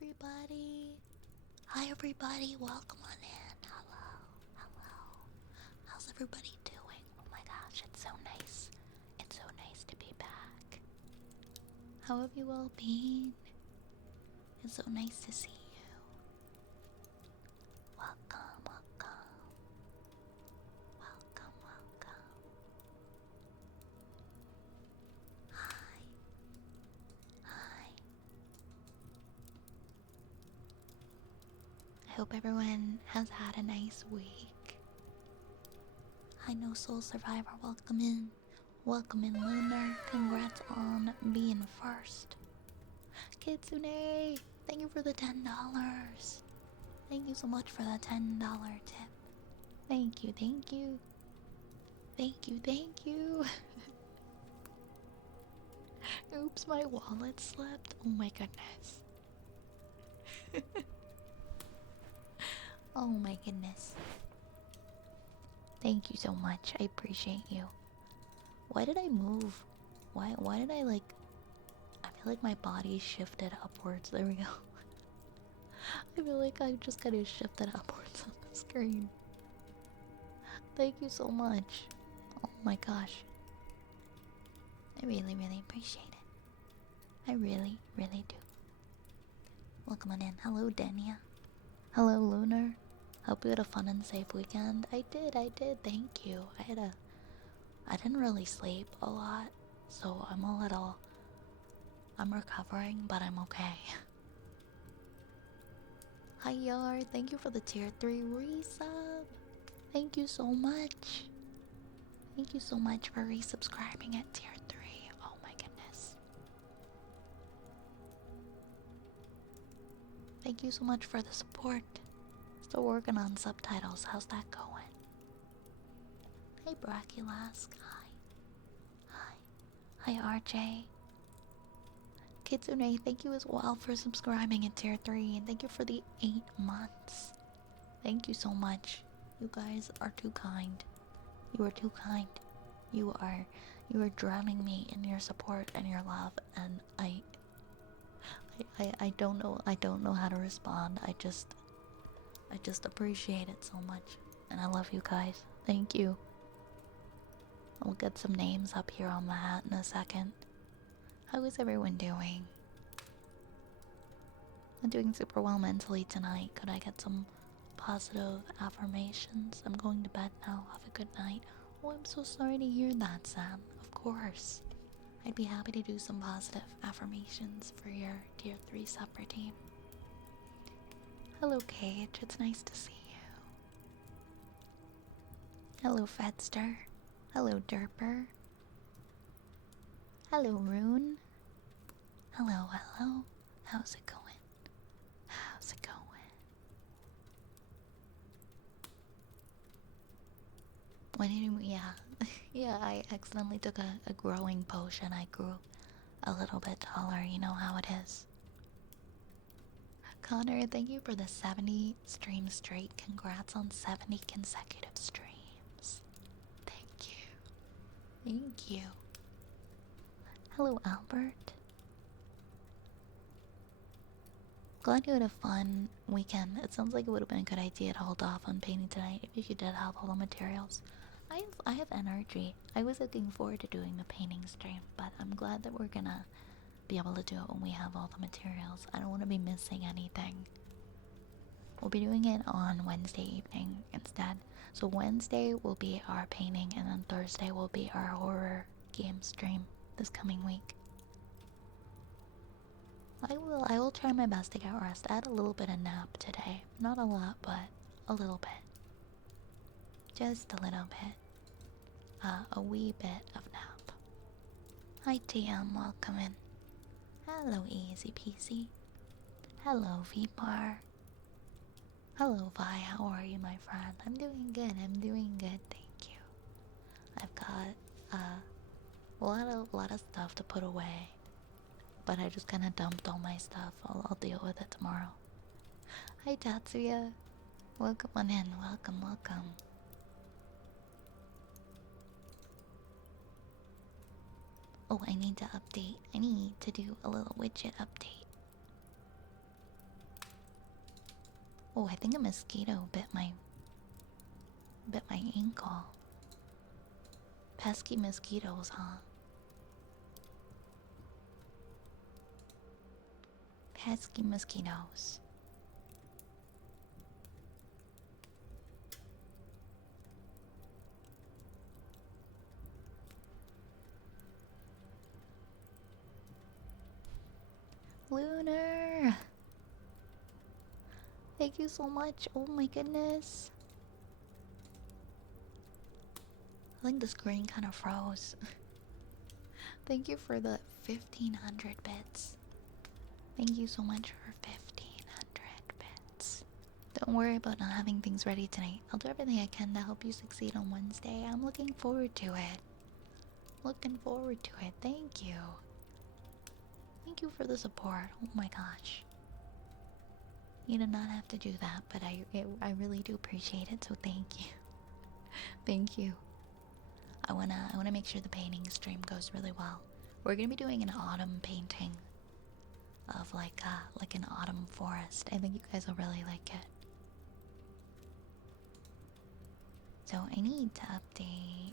everybody. Hi everybody, welcome on in. Hello, hello. How's everybody doing? Oh my gosh, it's so nice. It's so nice to be back. How have you all been? It's so nice to see you. Welcome, welcome. Welcome, welcome. Hi. Hi. I hope everyone has had a nice week. Hi, No Soul Survivor, welcome in. Welcome in, Lunar. Congrats on being first. Kitsune, thank you for the $10. Thank you so much for the $10 tip. Thank you, thank you. Thank you, thank you. Oops, my wallet slipped. Oh my goodness. Oh my goodness. Thank you so much. I appreciate you. Why did I move? Why did I like I feel like my body shifted upwards. There we go. I feel like I just kind of shifted upwards on the screen. Thank you so much. Oh my gosh. I really, really appreciate it. I really, really do. Welcome on in. Hello, Dania. Hello, Lunar. Hope you had a fun and safe weekend. I did. Thank you. I didn't really sleep a lot, so I'm recovering, but I'm okay. Hi, Yar. Thank you for the tier 3 resub. Thank you so much. Thank you so much for resubscribing at tier 3. Oh my goodness. Thank you so much for the support. Still working on subtitles. How's that going? Hey, Braculask. Hi. Hi. Hi, RJ. Kitsune, thank you as well for subscribing at tier 3. And thank you for the 8 months. Thank you so much. You guys are too kind. You are too kind. You are drowning me in your support and your love, and I don't know how to respond. I just appreciate it so much, and I love you guys. Thank you. I'll get some names up here on the hat in a second. How is everyone doing? I'm doing super well mentally tonight. Could I get some positive affirmations? I'm going to bed now. Have a good night. Oh, I'm so sorry to hear that, Sam. Of course. I'd be happy to do some positive affirmations for your tier 3 supper team. Hello, Cage. It's nice to see you. Hello, Fedster. Hello, Derper. Hello, Rune. Hello, hello. How's it going? How's it going? When you, yeah, yeah, I accidentally took a growing potion. I grew a little bit taller. You know how it is. Connor, thank you for the 70 streams straight. Congrats on 70 consecutive streams. Thank you. Thank you. Hello, Albert. Glad you had a fun weekend. It sounds like it would have been a good idea to hold off on painting tonight if you did have all the materials. I have energy. I was looking forward to doing the painting stream, but I'm glad that we're gonna be able to do it when we have all the materials. I don't want to be missing anything. We'll be doing it on Wednesday evening instead. So Wednesday will be our painting, and then Thursday will be our horror game stream this coming week. I will try my best to get rest. I had a little bit of nap today. Not a lot, but a little bit. Just a little bit. A wee bit of nap. Hi TM, welcome in. Hello Easy Peasy. Hello V-Bar. Hello Vi, how are you my friend? I'm doing good, thank you. I've got a lot of stuff to put away. But I just kinda dumped all my stuff. I'll deal with it tomorrow. Hi Tatsuya. Welcome on in, welcome. Oh, I need to update. I need to do a little widget update. Oh, I think a mosquito bit my ankle. Pesky mosquitoes, huh? Pesky mosquitoes. Lunar! Thank you so much. Oh my goodness. I think the screen kind of froze. Thank you for the 1500 bits. Thank you so much for 1500 bits. Don't worry about not having things ready tonight. I'll do everything I can to help you succeed on Wednesday. I'm looking forward to it. Looking forward to it. Thank you. Thank you for the support. Oh my gosh. You did not have to do that, but I really do appreciate it, so thank you. Thank you. I wanna make sure the painting stream goes really well. We're gonna be doing an autumn painting of like an autumn forest. I think you guys will really like it. So I need to update.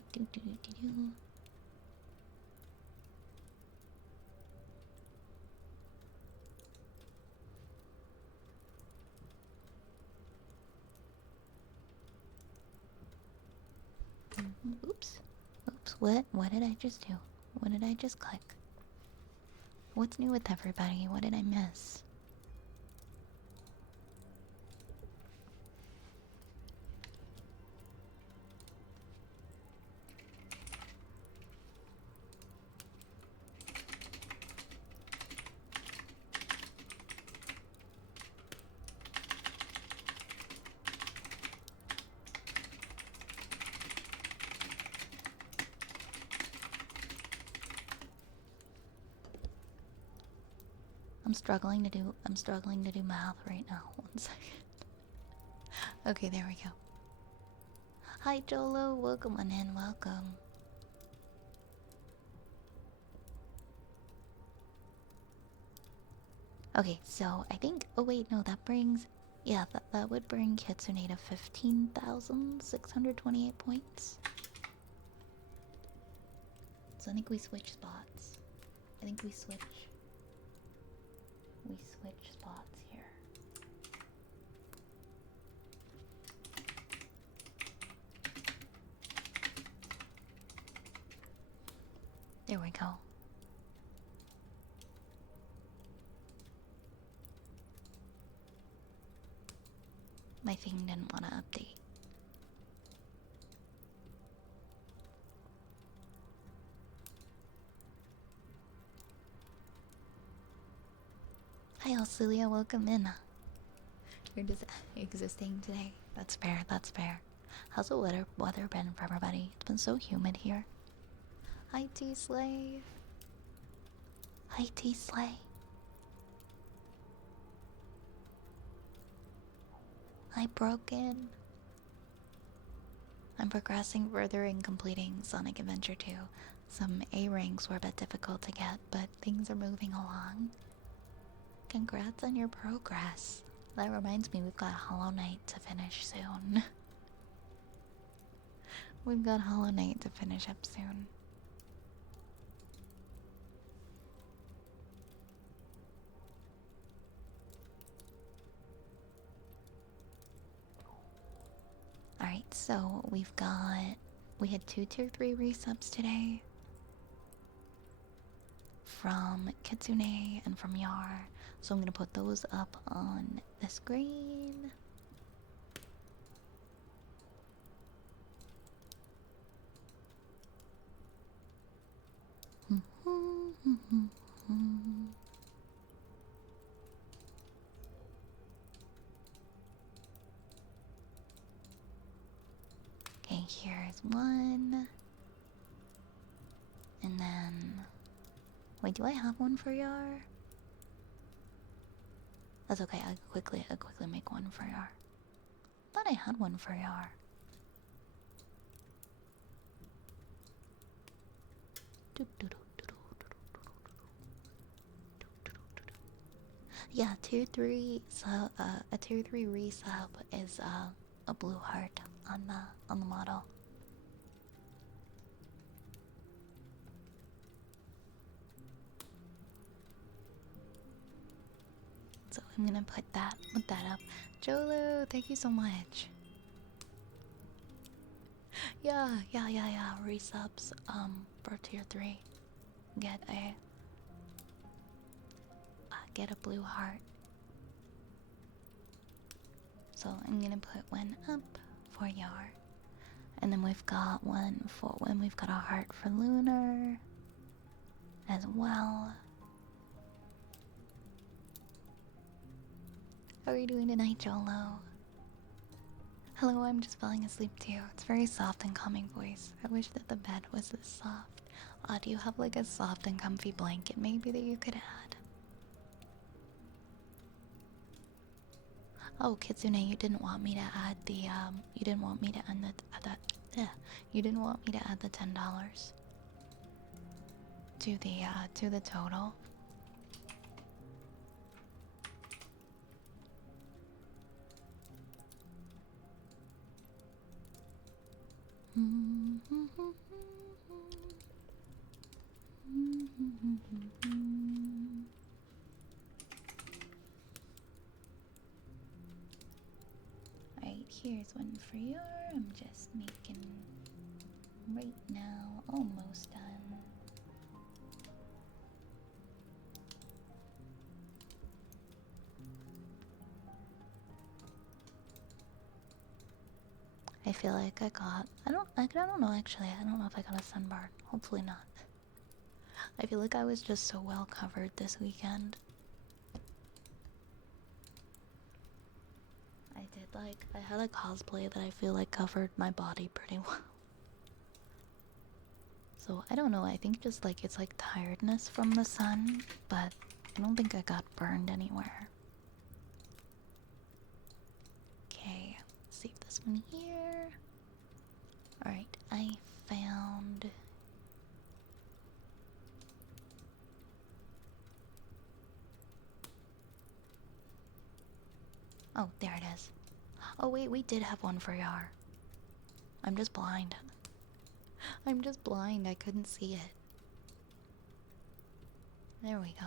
Oops. Oops. What did I just do? What did I just click? What's new with everybody? What did I miss? I'm struggling to do math right now. 1 second. Okay, there we go. Hi Jolo, welcome on in, welcome. Okay, so I think oh wait, no, that brings that would bring Kitsune to 15,628 points. So I think we switch spots. I think we switch spots here. There we go. My thing didn't want to update. Hi Alcilia, welcome in. You're just existing today. That's fair, that's fair. How's the weather been for everybody? It's been so humid here. Hi T-Slay. Hi T-Slay. Hi Broken. I'm progressing further in completing Sonic Adventure 2. Some A ranks were a bit difficult to get, but things are moving along. Congrats on your progress. That reminds me, we've got Hollow Knight to finish soon. We've got Hollow Knight to finish up soon. Alright, so we had 2 tier 3 resubs today. From Kitsune and from Yar. So I'm gonna put those up on the screen. Okay, here's one. And then wait, do I have one for Yar? That's okay, I'll quickly make one for Yar. Thought I had one for Yar. Yeah, tier 3 sub, a tier 3 resub is a blue heart on the model. So I'm gonna put that up. Jolo, thank you so much. Yeah. Resubs for tier 3. Get a get a blue heart. So I'm gonna put one up for Yar. And then we've got one for when we've got a heart for Lunar as well. How are you doing tonight, Jolo? Hello, I'm just falling asleep too. It's very soft and calming voice. I wish that the bed was this soft. Do you have like a soft and comfy blanket maybe that you could add? Oh, Kitsune, you didn't want me to add the you didn't want me to add you didn't want me to add the $10 to the total. Alright, here's one for you. I'm just making right now, almost done. I feel like I got I don't know actually. I don't know if I got a sunburn. Hopefully not. I feel like I was just so well covered this weekend. I had a cosplay that I feel like covered my body pretty well. So I don't know, I think just like it's like tiredness from the sun, but I don't think I got burned anywhere. Okay, save this one here. Alright, I found oh, there it is. Oh wait, we did have one for Yar. I'm just blind. I'm just blind, I couldn't see it. There we go.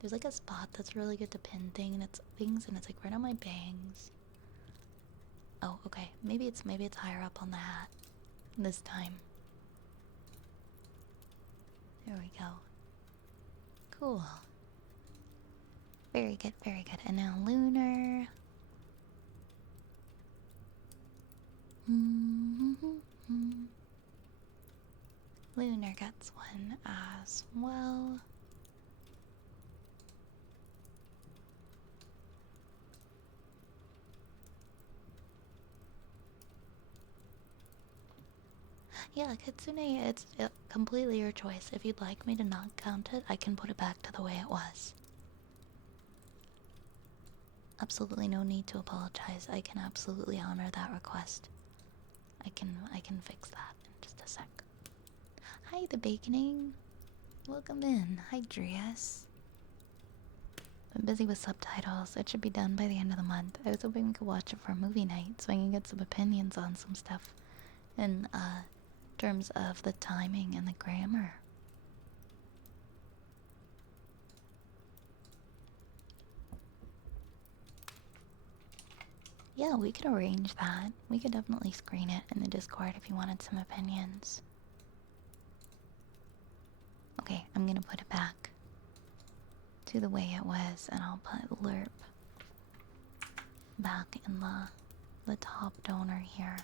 There's like a spot that's really good to pin things and it's like right on my bangs. Oh, okay. Maybe it's higher up on the hat this time. There we go. Cool. Very good, very good. And now Lunar. Lunar gets one as well. Yeah, Kitsune, it's completely your choice. If you'd like me to not count it, I can put it back to the way it was. Absolutely no need to apologize. I can absolutely honor that request. I can fix that in just a sec. Hi, the baconing. Welcome in. Hi, Drias. I'm busy with subtitles. It should be done by the end of the month. I was hoping we could watch it for movie night so I can get some opinions on some stuff in terms of the timing and the grammar. Yeah, we could arrange that. We could definitely screen it in the Discord if you wanted some opinions. Okay, I'm gonna put it back to the way it was, and I'll put Lerp back in the top donor here.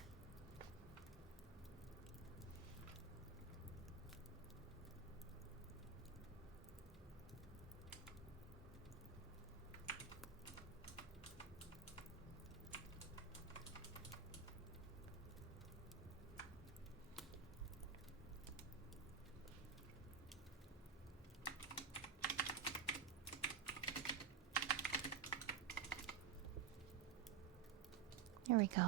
Here we go.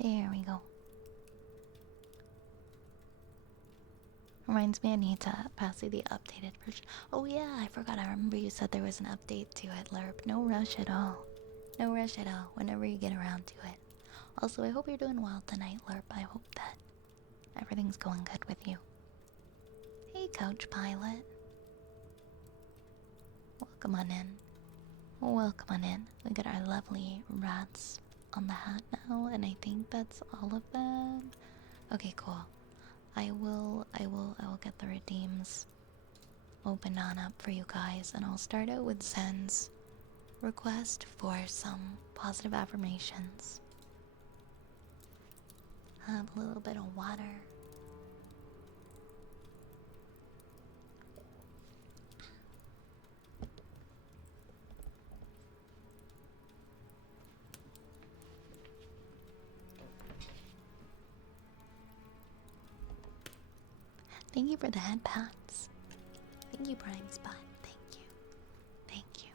There we go. Reminds me I need to pass you the updated version. Oh yeah, I forgot. I remember you said there was an update to it, Lerp. No rush at all. No rush at all, whenever you get around to it. Also, I hope you're doing well tonight, Lerp. I hope that everything's going good with you. Hey, Coach Pilot. Welcome on in. Welcome on in. We got our lovely rats on the hat now, and I think that's all of them. Okay, cool. I will get the redeems open on up for you guys, and I'll start out with Zen's request for some positive affirmations. Have a little bit of water. Thank you for the head pats. Thank you, Prime Spot. Thank you. Thank you.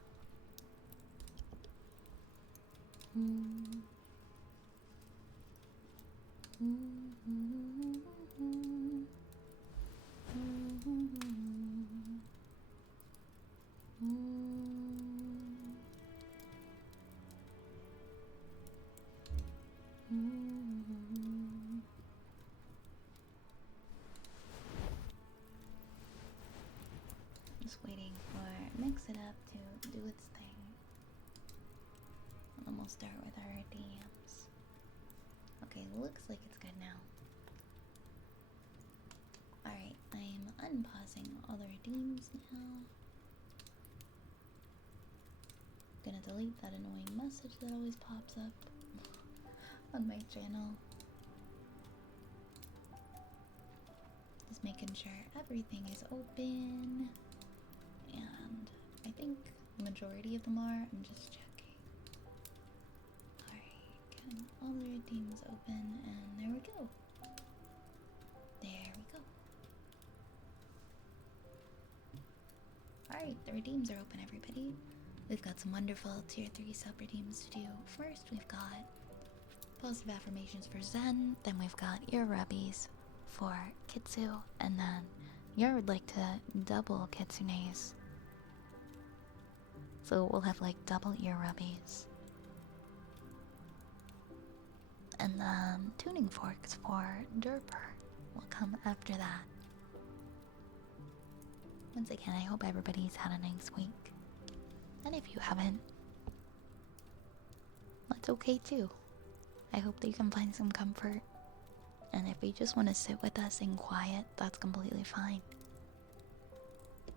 Just waiting for Mix It Up to do its thing. And then we'll start with our DMs. Okay, looks like it's good now. Alright, I'm unpausing all the redeems now. Gonna delete that annoying message that always pops up on my channel. Just making sure everything is open. And I think the majority of them are. I'm just checking. Alright, getting all the redeems open, and there we go. There we go. Alright, the redeems are open, everybody. We've got some wonderful tier 3 sub redeems to do. First, we've got positive affirmations for Zen, then we've got ear rubbies for Kitsu, and then Yer would like to double Kitsune's. So we'll have like double ear rubbies. And then tuning forks for Derper will come after that. Once again, I hope everybody's had a nice week. And if you haven't, that's okay too. I hope that you can find some comfort. And if you just want to sit with us in quiet, that's completely fine.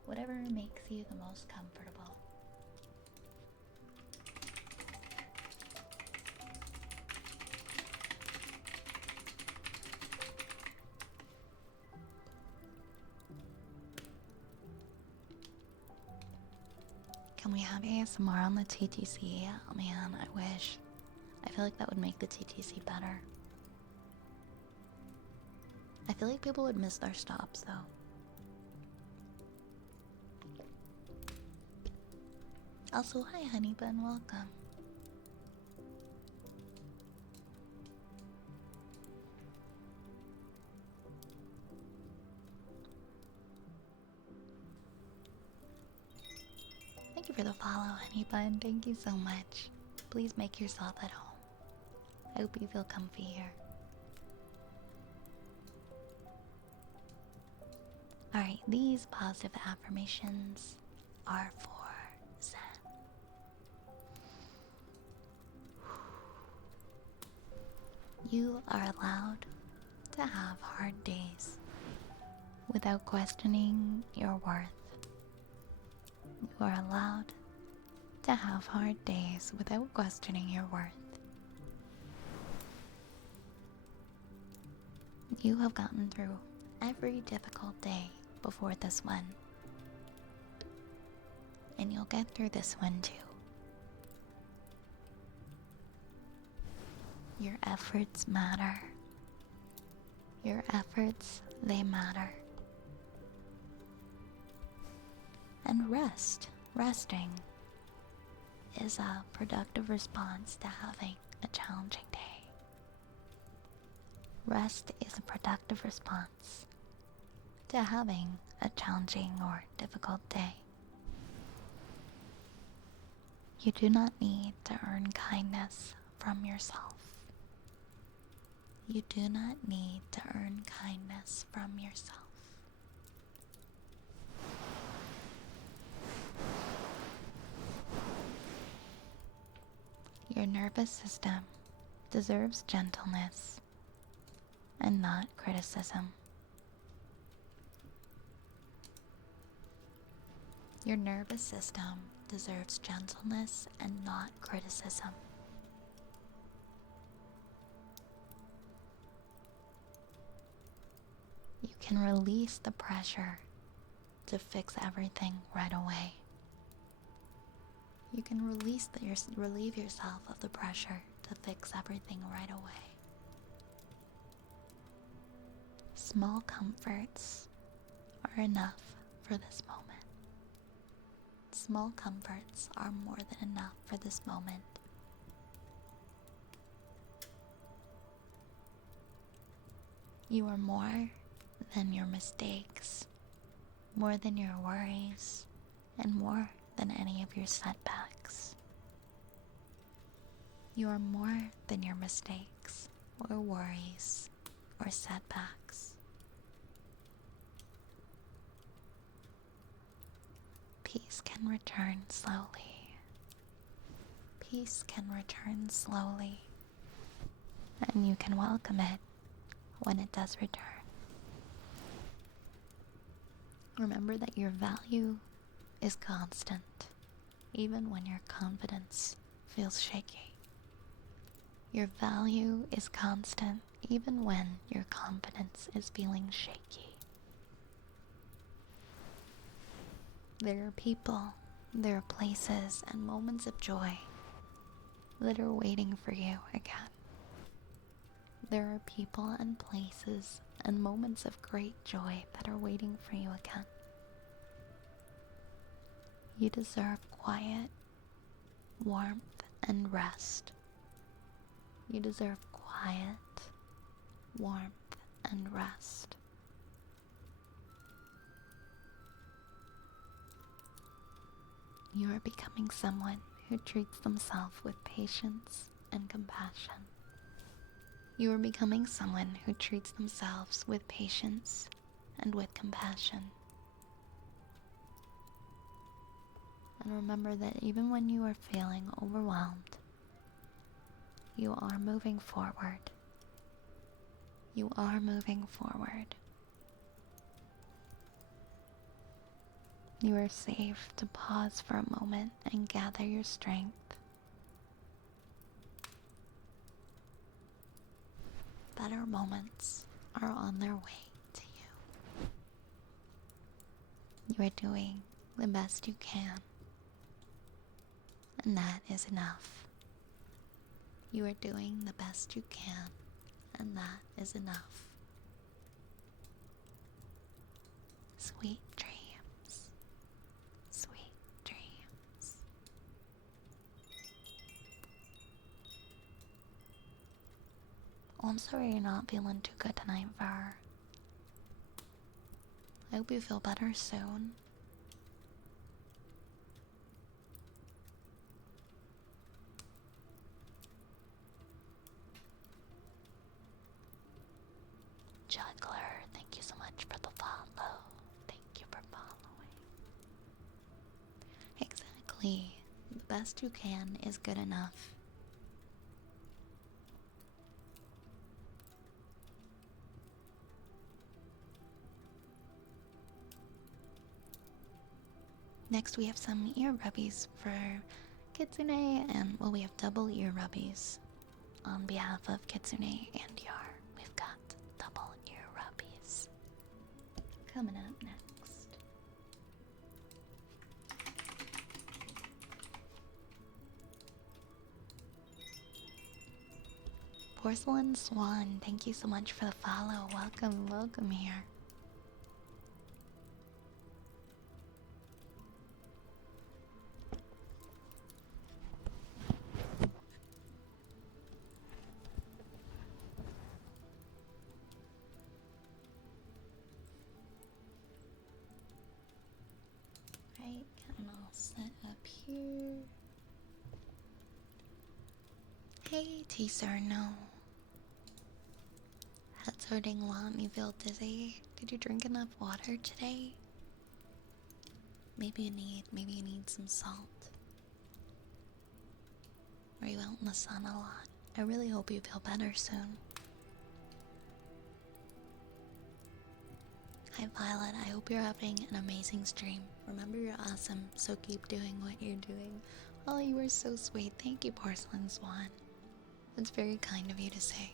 Whatever makes you the most comfortable. Can we have ASMR on the TTC? Oh man, I wish. I feel like that would make the TTC better. I feel like people would miss their stops though. Also, hi honey bun, welcome. Thank you for the follow, honey bun. Thank you so much. Please make yourself at home. I hope you feel comfy here. Alright, these positive affirmations are for Zen. You are allowed to have hard days without questioning your worth. You are allowed to have hard days without questioning your worth. You have gotten through every difficult day before this one. And you'll get through this one too. Your efforts matter. Your efforts, they matter. And resting is a productive response to having a challenging day. Rest is a productive response to having a challenging or difficult day. You do not need to earn kindness from yourself. You do not need to earn kindness from yourself. Your nervous system deserves gentleness and not criticism. Your nervous system deserves gentleness and not criticism. You can release the pressure to fix everything right away. You can relieve yourself of the pressure to fix everything right away. Small comforts are enough for this moment. Small comforts are more than enough for this moment. You are more than your mistakes, more than your worries, and more than any of your setbacks. You are more than your mistakes, or worries, or setbacks. Peace can return slowly. Peace can return slowly, and you can welcome it when it does return. Remember that your value is constant, even when your confidence feels shaky. Your value is constant, even when your confidence is feeling shaky. There are people, there are places, and moments of joy that are waiting for you again. There are people and places and moments of great joy that are waiting for you again. You deserve quiet, warmth, and rest. You deserve quiet, warmth, and rest. You are becoming someone who treats themselves with patience and compassion. You are becoming someone who treats themselves with patience and with compassion. And remember that even when you are feeling overwhelmed, you are moving forward. You are moving forward. You are safe to pause for a moment and gather your strength. Better moments are on their way to you. You are doing the best you can, and that is enough. You are doing the best you can, and that is enough. Sweet dreams. Sweet dreams. Oh, I'm sorry you're not feeling too good tonight, Var. I hope you feel better soon. Juggler, thank you so much for the follow. Thank you for following. Exactly. The best you can is good enough. Next we have some ear rubbies for Kitsune, and well, we have double ear rubbies on behalf of Kitsune and Yar. We've got double ear rubbies coming up next. Porcelain Swan, thank you so much for the follow. Welcome, welcome here. Alright, getting all set up here. Hey, Teaser, no. Head's hurting a lot and you feel dizzy. Did you drink enough water today? Maybe you need some salt. Were you out in the sun a lot? I really hope you feel better soon. Hi Violet, I hope you're having an amazing stream. Remember you're awesome, so keep doing what you're doing. Oh, you were so sweet. Thank you, Porcelain Swan. That's very kind of you to say.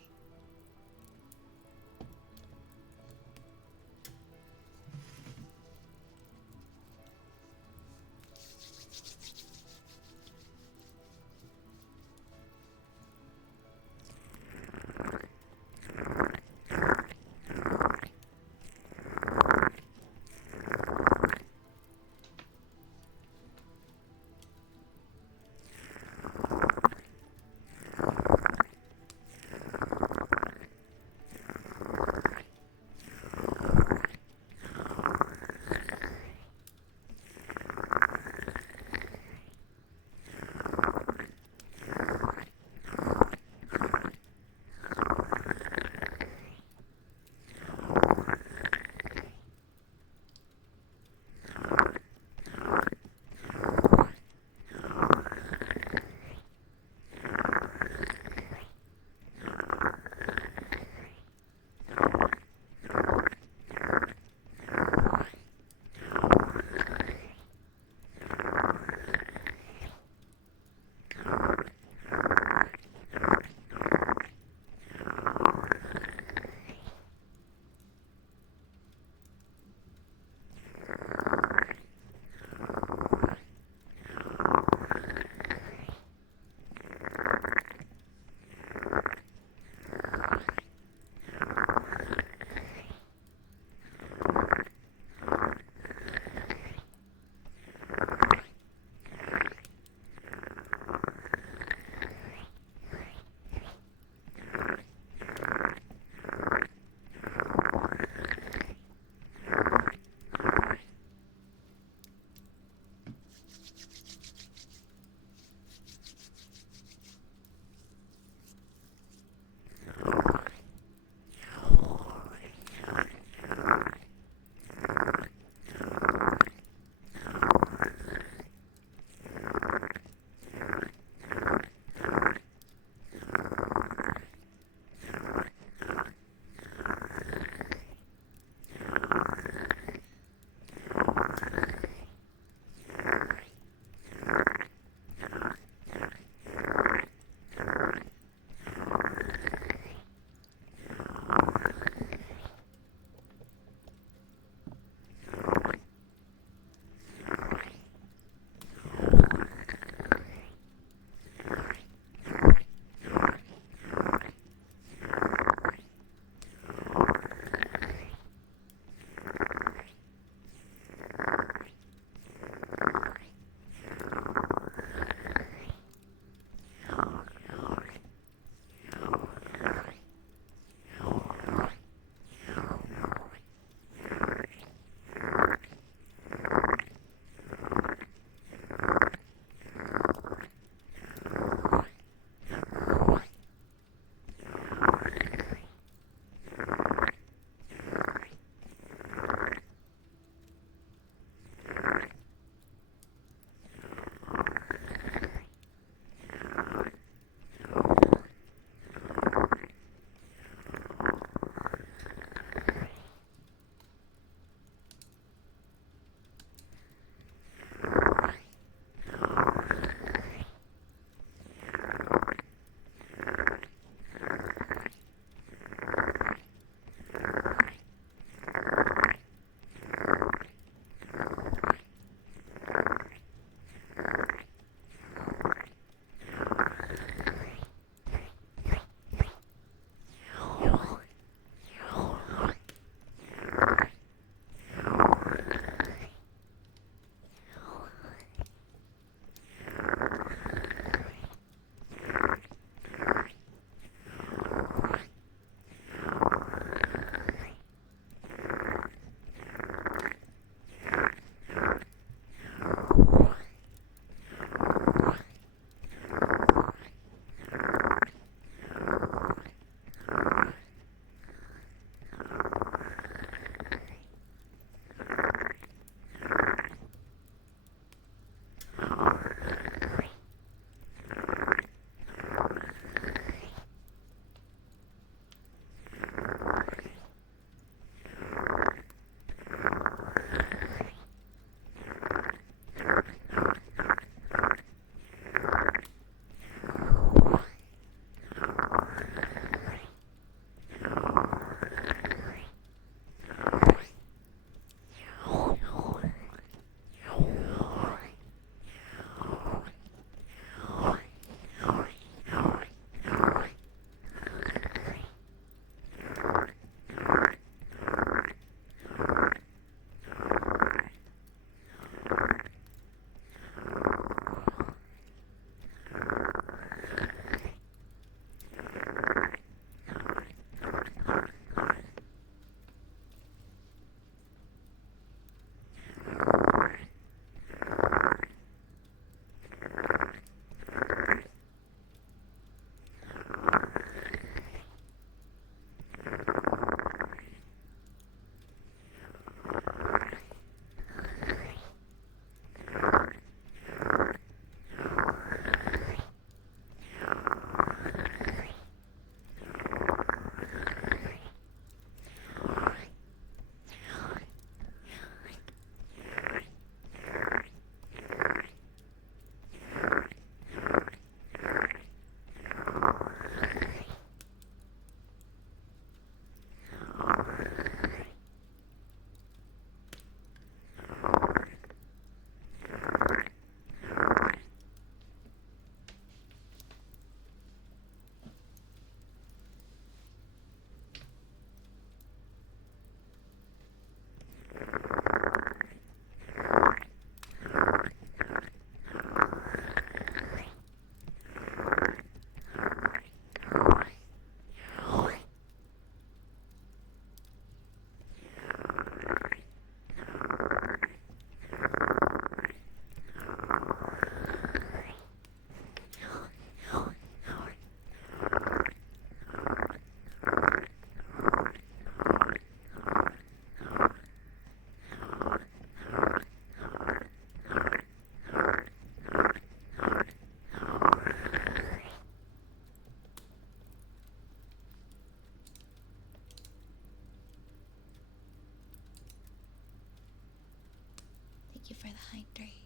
you for the hydrate.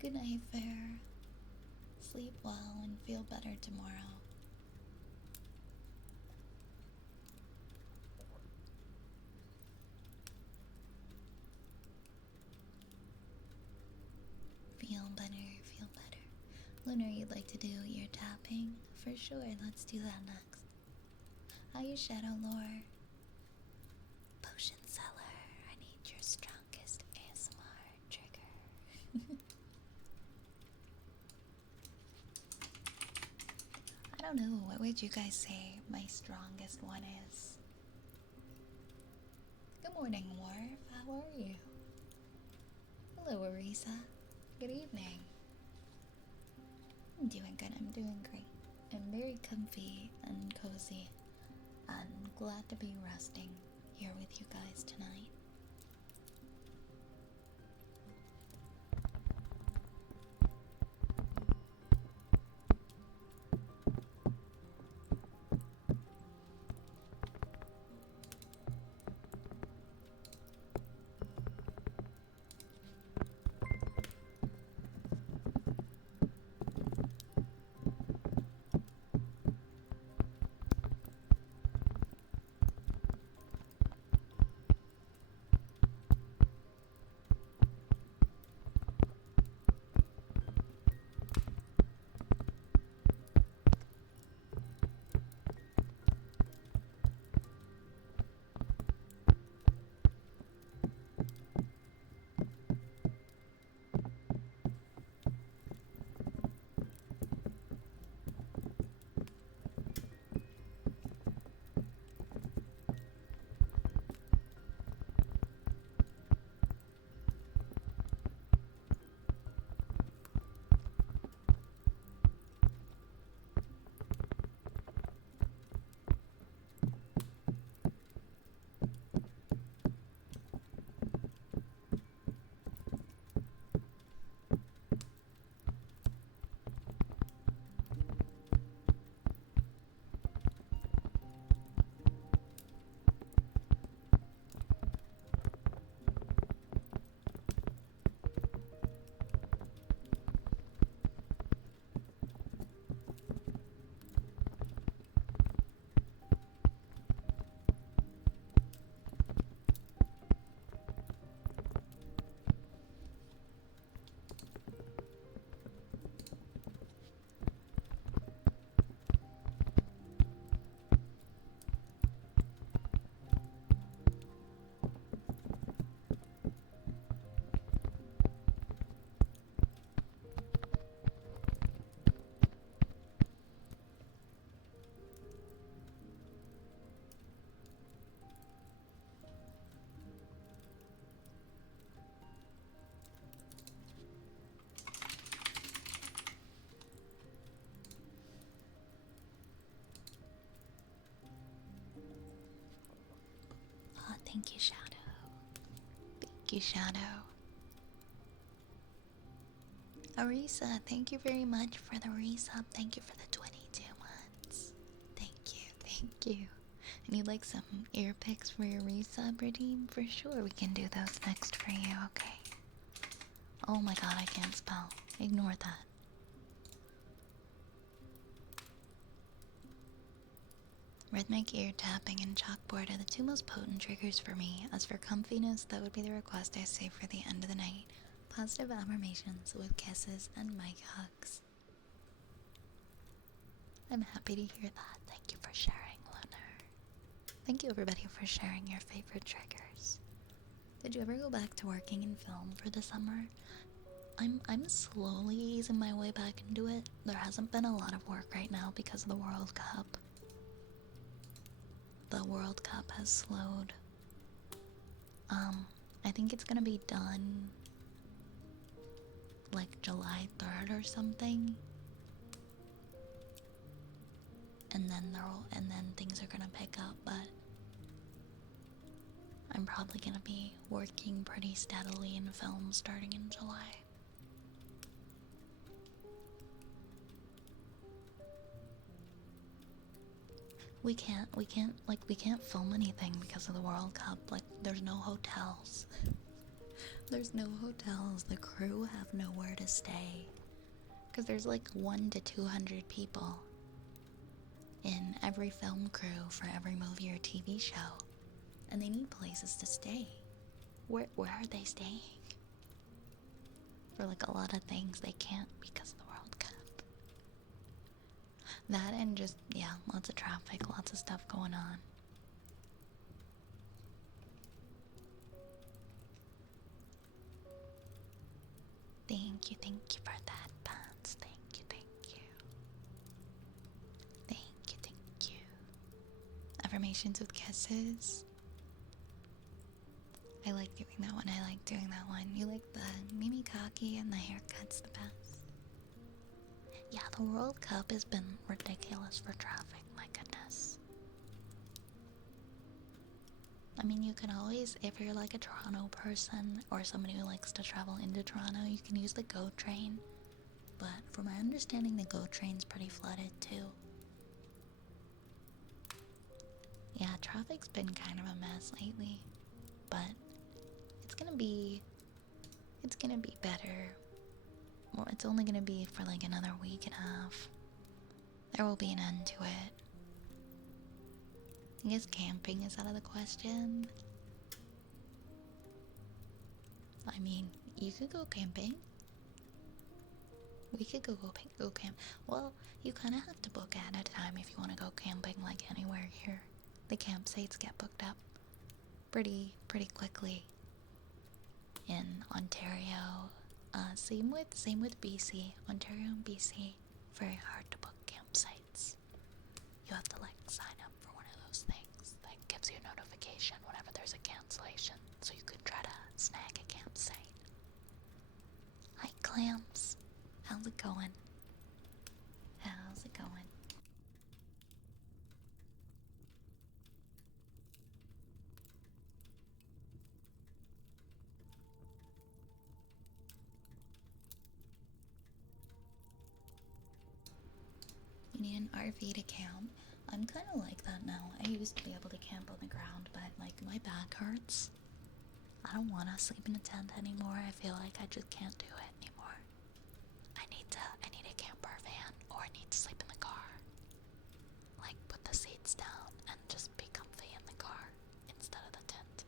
Good night, Fair. Sleep well and feel better tomorrow. Feel better, feel better. Lunar, you'd like to do your tapping? For sure, let's do that next. How you, Shadow Lore? Potion Seller, I need your strongest ASMR trigger. I don't know, what would you guys say my strongest one is? Good morning, Worf. How are you? Hello, Arisa. Good evening. I'm doing good, I'm doing great. I'm very comfy and cozy and glad to be resting here with you guys tonight. Oh, thank you, Shadow. Thank you, Shadow. Arisa, thank you very much for the resub. Thank you for the 22 months. Thank you, thank you. And you'd like some ear picks for your resub redeem? For sure, we can do those next for you, okay? Oh my god, I can't spell. Ignore that. Rhythmic ear tapping and chalkboard are the two most potent triggers for me. As for comfiness, that would be the request I save for the end of the night. Positive affirmations with kisses and mic hugs. I'm happy to hear that. Thank you for sharing, Lunar. Thank you everybody for sharing your favorite triggers. Did you ever go back to working in film for the summer? I'm slowly easing my way back into it. There hasn't been a lot of work right now because of the World Cup. The World Cup has slowed. I think it's gonna be done like July 3rd or something. And then things are gonna pick up, but I'm probably gonna be working pretty steadily in film starting in July. We can't film anything because of the World Cup. Like, there's no hotels. There's no hotels. The crew have nowhere to stay. Because there's like 1 to 200 people in every film crew for every movie or TV show. And they need places to stay. Where are they staying? For like a lot of things they can't because of the World Cup. That and just, yeah, lots of traffic, lots of stuff going on. Thank you for that, Pants. Thank you. Thank you. Affirmations with kisses. I like doing that one. You like the mimikaki and the haircut's the best. Yeah, the World Cup has been ridiculous for traffic, my goodness. I mean, you can always, if you're like a Toronto person or somebody who likes to travel into Toronto, you can use the GO train. But from my understanding, the GO train's pretty flooded too. Yeah, traffic's been kind of a mess lately. But it's gonna be better. Well, it's only gonna be for like another week and a half. There will be an end to it. I guess camping is out of the question. I mean, you could go camping. We could go camp. Well, you kind of have to book ahead of time if you want to go camping like anywhere here. The campsites get booked up pretty quickly in Ontario. Same with BC. Ontario and BC, very hard to book campsites. You have to like sign up for one of those things that gives you a notification whenever there's a cancellation, so you can try to snag a campsite. Hi, Clamps. How's it going? You need an RV to camp. I'm kind of like that now. I used to be able to camp on the ground, but like my back hurts. I don't want to sleep in a tent anymore. I feel like I just can't do it anymore. I need a camper van, or I need to sleep in the car. Like put the seats down and just be comfy in the car instead of the tent.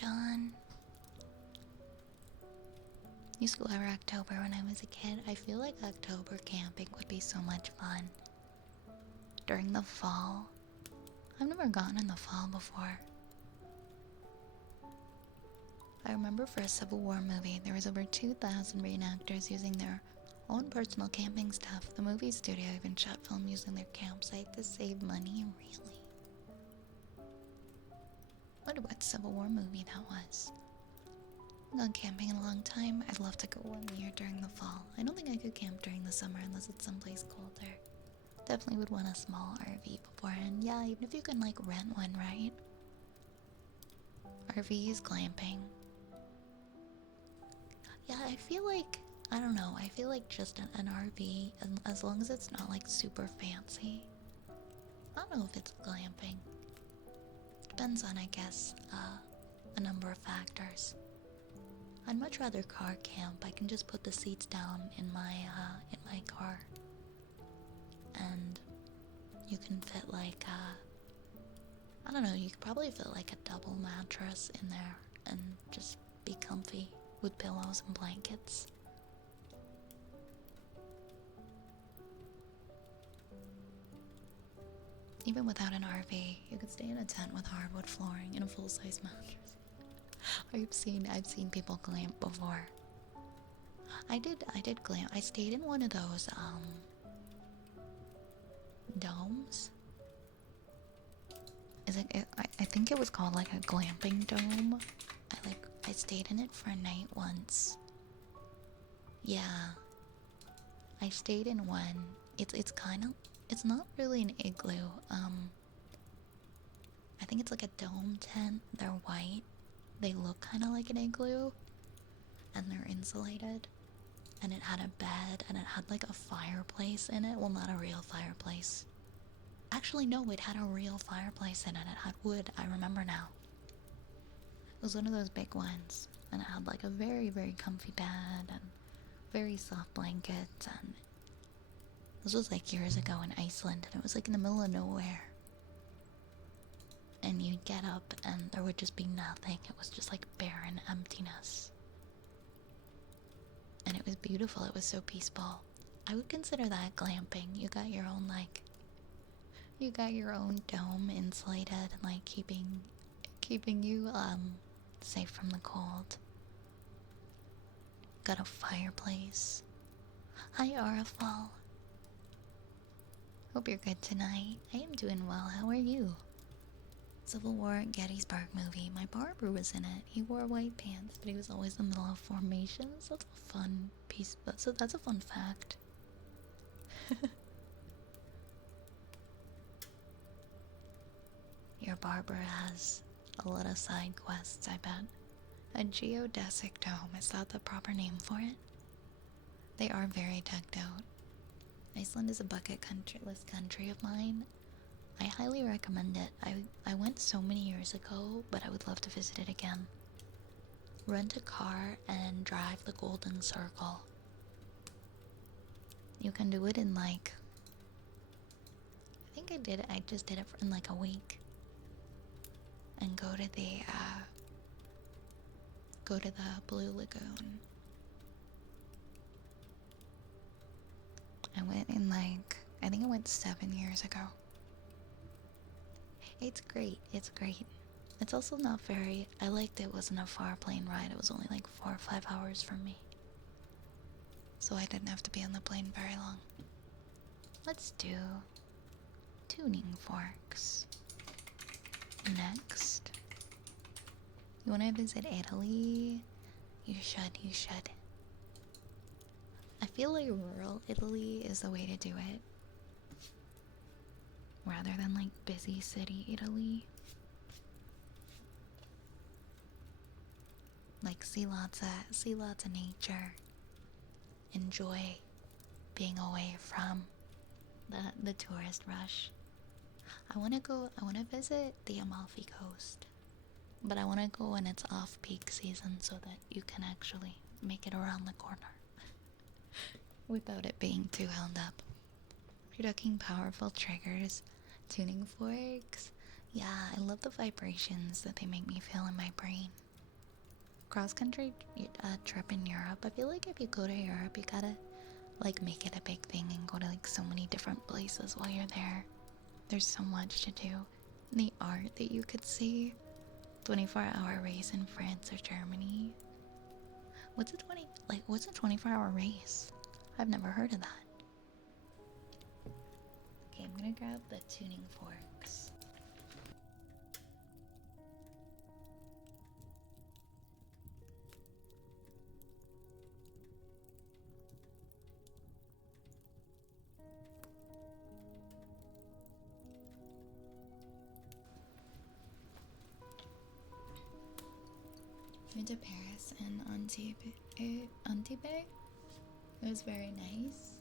John. Used to go every October when I was a kid. I feel like October camping would be so much fun. During the fall. I've never gone in the fall before. I remember for a Civil War movie, there was over 2,000 reenactors using their own personal camping stuff. The movie studio even shot film using their campsite to save money. Really? Wonder what Civil War movie that was. I haven't gone camping in a long time. I'd love to go one year during the fall. I don't think I could camp during the summer unless it's someplace colder. Definitely would want a small RV beforehand. Yeah, even if you can like rent one, right? RV is glamping. Yeah, I feel like, I don't know, I feel like just an RV, as long as it's not like super fancy. I don't know if it's glamping. Depends on, I guess, a number of factors. I'd much rather car camp. I can just put the seats down in my car. And you can fit like, I don't know, you could probably fit like a double mattress in there and just be comfy with pillows and blankets. Even without an RV, you could stay in a tent with hardwood flooring and a full-size mattress. I've seen people glamp before. I did glamp. I stayed in one of those domes. I think it was called like a glamping dome. I stayed in it for a night once. Yeah. I stayed in one. It's not really an igloo. I think it's like a dome tent. They're white. They look kind of like an igloo. And they're insulated. And it had a bed and it had like a fireplace in it. Well, not a real fireplace. Actually, no, it had a real fireplace in it. It had wood. I remember now. It was one of those big ones. And it had like a very, very comfy bed and very soft blankets. And this was like years ago in Iceland. And it was like in the middle of nowhere. And you'd get up and there would just be nothing. It was just like barren emptiness. And it was beautiful. It was so peaceful. I would consider that glamping. You got your own dome insulated and like keeping you safe from the cold. Got a fireplace. Hi Arafal. Hope you're good tonight. I am doing well. How are you? Civil War Gettysburg movie. My barber was in it. He wore white pants, but he was always in the middle of formations. That's a fun piece. So that's a fun fact. Your barber has a lot of side quests, I bet. A geodesic dome, is that the proper name for it? They are very decked out. Iceland is a bucket list country of mine. I highly recommend it. I went so many years ago, but I would love to visit it again. Rent a car and drive the Golden Circle. You can do it in like, I think I just did it in like a week. And go to the Blue Lagoon. I went in like, I think I went 7 years ago. It's great. It's great. It's also not very, I liked it wasn't a far plane ride. It was only like 4 or 5 hours from me. So I didn't have to be on the plane very long. Let's do tuning forks. Next. You want to visit Italy? You should. I feel like rural Italy is the way to do it. Rather than like busy city Italy. Like see lots of nature. Enjoy being away from the tourist rush. I want to visit the Amalfi Coast. But I want to go when it's off-peak season so that you can actually make it around the corner. Without it being too held up. Producing powerful triggers. Tuning forks. Yeah, I love the vibrations that they make me feel in my brain. cross country trip in Europe. I feel like if you go to Europe, you gotta like make it a big thing and go to like so many different places while you're there. There's so much to do. The art that you could see. 24-hour race in France or Germany. What's a 24-hour race? I've never heard of that. Okay, I'm gonna grab the tuning forks. Went to Paris and Antibes. It was very nice.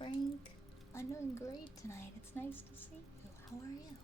Frank. I'm doing great tonight. It's nice to see you. How are you?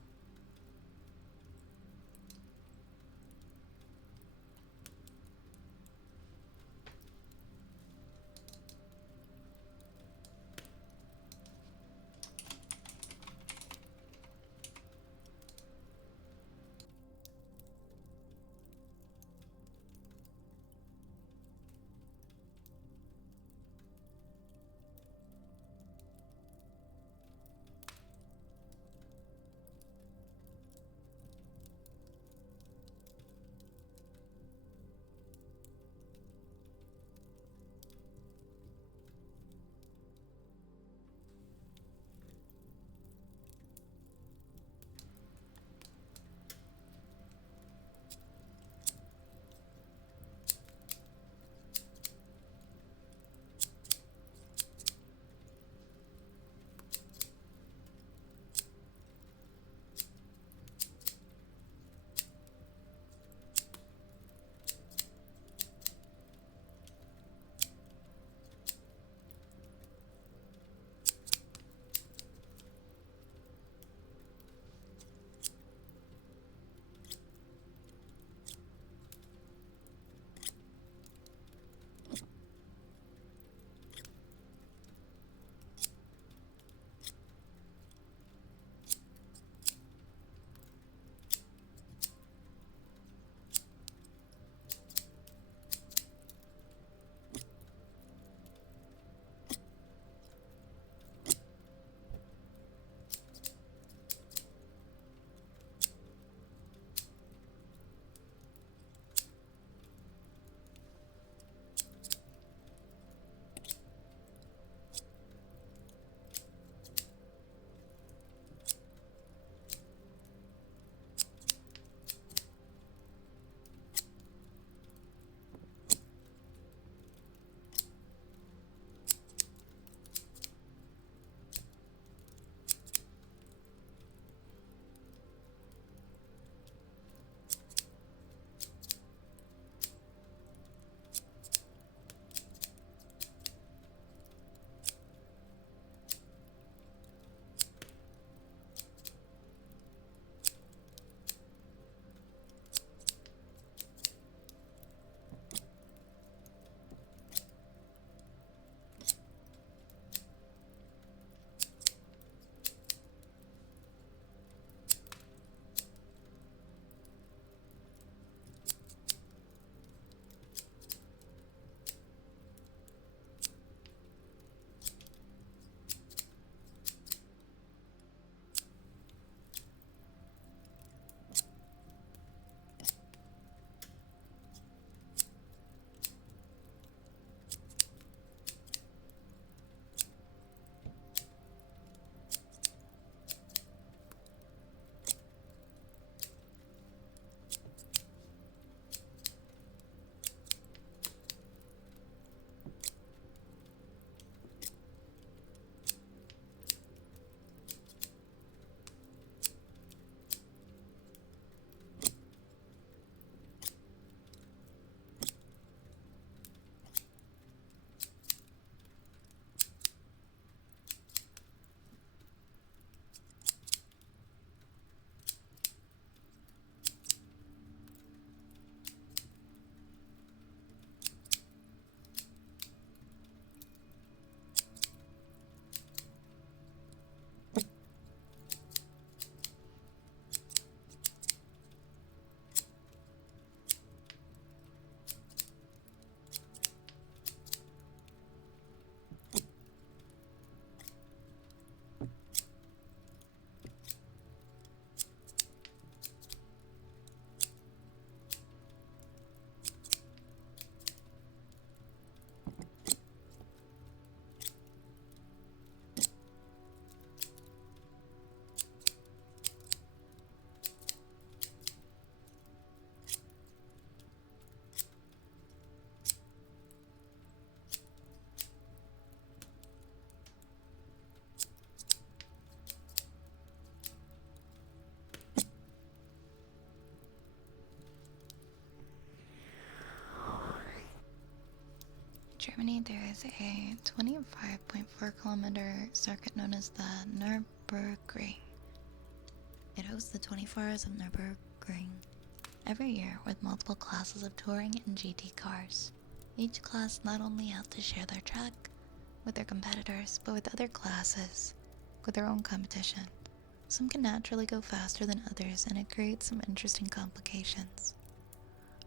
is a 25.4-kilometer circuit known as the Nürburgring. It hosts the 24 Hours of Nürburgring every year with multiple classes of touring and GT cars. Each class not only has to share their track with their competitors, but with other classes with their own competition. Some can naturally go faster than others, and it creates some interesting complications.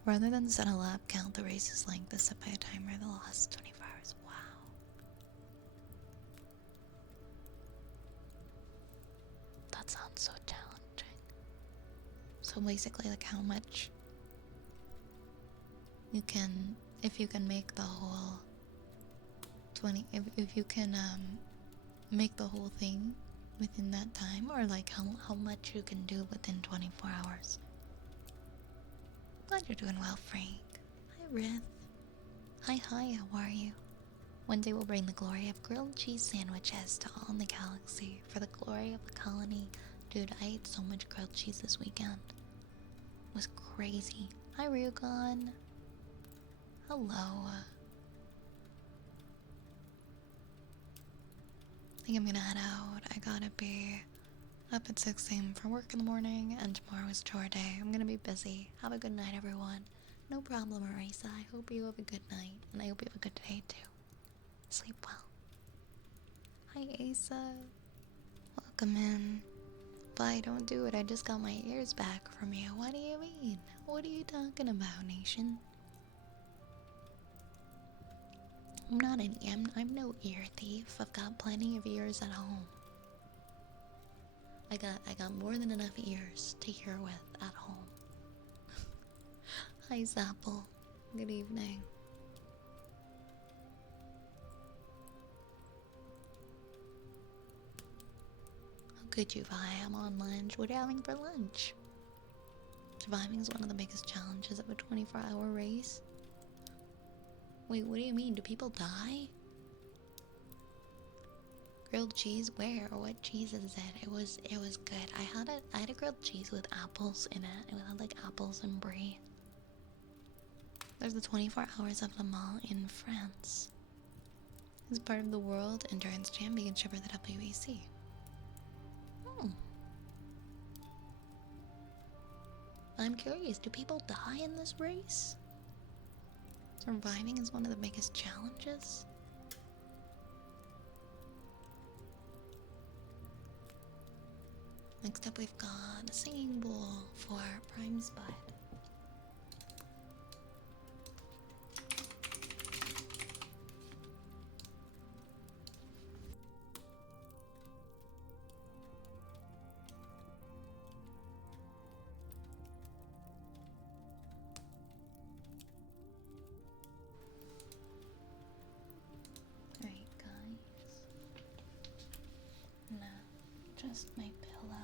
Rather than set a lap count, the race's length is set by a timer that lasts 24 hours. Wow. That sounds so challenging. So basically, like how much you can, if you can make the whole 20, if you can make the whole thing within that time, or like how much you can do within 24 hours. Glad you're doing well, Frank. Hi, Rith. Hi, how are you? One day we'll bring the glory of grilled cheese sandwiches to all in the galaxy for the glory of the colony. Dude, I ate so much grilled cheese this weekend. It was crazy. Hi, Ryugan. Hello. I think I'm gonna head out. I gotta be up at 6 a.m. for work in the morning, and tomorrow is chore day. I'm gonna be busy. Have a good night, everyone. No problem, Arisa. I hope you have a good night, and I hope you have a good day, too. Sleep well. Hi, Asa. Welcome in. Bye, don't do it. I just got my ears back from you. What do you mean? What are you talking about, nation? I'm no ear thief. I've got plenty of ears at home. I got more than enough ears to hear with at home. Hi, Zapple. Good evening. How could you, Vi? I'm on lunch. What are you having for lunch? Surviving is one of the biggest challenges of a 24-hour race. Wait, what do you mean? Do people die? Grilled cheese? Where? Or what cheese is it? It was good. I had a grilled cheese with apples in it. It had like apples and brie. There's the 24 Hours of Le Mans in France. It's part of the World Endurance Championship, or the WEC. I'm curious, do people die in this race? Surviving is one of the biggest challenges. Next up, we've got a singing bowl for Prime Spot. Alright, guys. Now, just my pillow.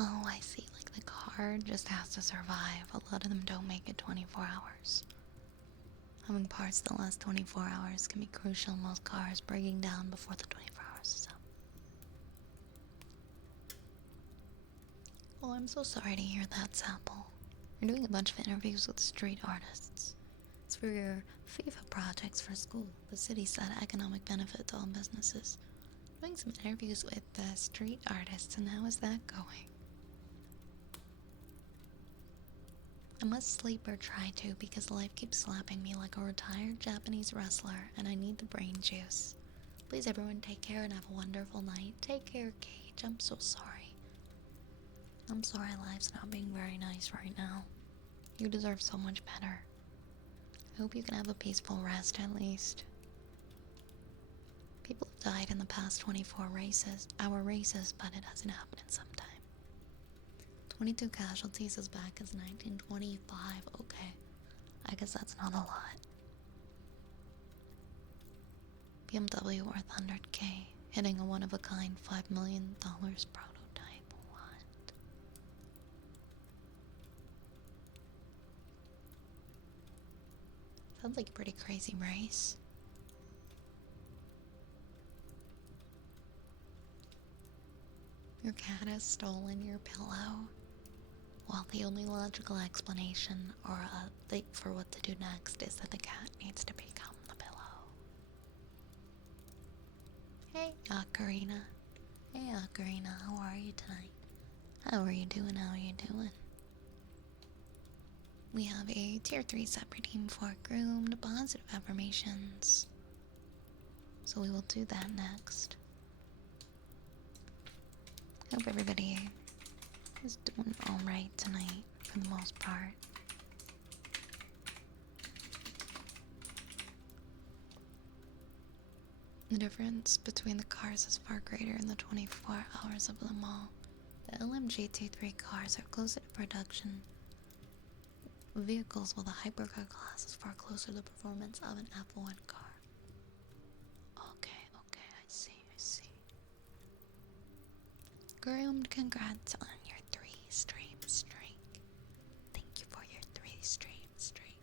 Oh, I see. Like the car just has to survive. A lot of them don't make it 24 hours. Having parts that last 24 hours can be crucial in most cars breaking down before the 24 hours is up. Oh, I'm so sorry to hear that, Sapple. You're doing a bunch of interviews with street artists. It's for your FIFA projects for school. The city said economic benefit to all businesses. Doing some interviews with the street artists, and how is that going? I must sleep or try to because life keeps slapping me like a retired Japanese wrestler and I need the brain juice. Please everyone take care and have a wonderful night. Take care, Cage. I'm so sorry. I'm sorry life's not being very nice right now. You deserve so much better. I hope you can have a peaceful rest at least. People have died in the past 24 hour races, but it hasn't happened in some time. 22 casualties as back as 1925. Okay, I guess that's not a lot. BMW worth 100K, hitting a one-of-a-kind $5 million prototype. What? Sounds like a pretty crazy race. Your cat has stolen your pillow. Well, the only logical explanation or for what to do next is that the cat needs to become the pillow. Hey, Ocarina. Hey, Ocarina, how are you tonight? How are you doing? How are you doing? We have a tier 3 subroutine for groomed positive affirmations. So we will do that next. Hope everybody is doing alright tonight for the most part. The difference between the cars is far greater in the 24 hours of them all. The LMG-T3 cars are closer to production vehicles, while the hypercar class is far closer to the performance of an F1 car. Okay, I see. Groomed, congrats on your 3-stream streak. Thank you for your 3-stream streak.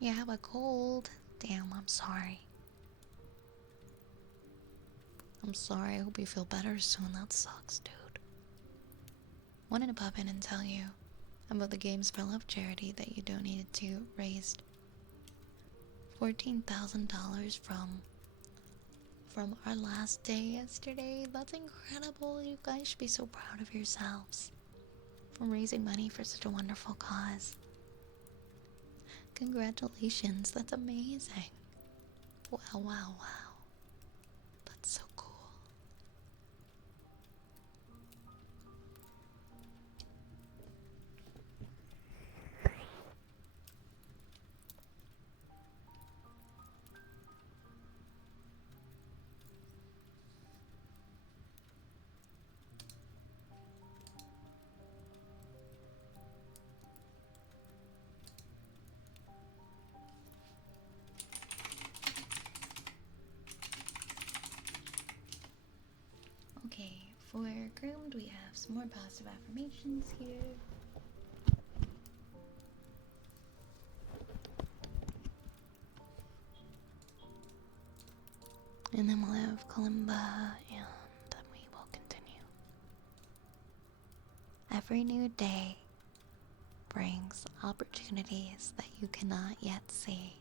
You have a cold? Damn, I'm sorry. I hope you feel better soon. That sucks, dude. Wanted to pop in and tell you about the Games for Love charity that you donated to. Raised $14,000 from our last day yesterday. That's incredible. You guys should be so proud of yourselves for raising money for such a wonderful cause. Congratulations, that's amazing. Wow. That's so cool. Okay, for groomed, we have some more positive affirmations here. And then we'll have Kalimba, and then we will continue. Every new day brings opportunities that you cannot yet see.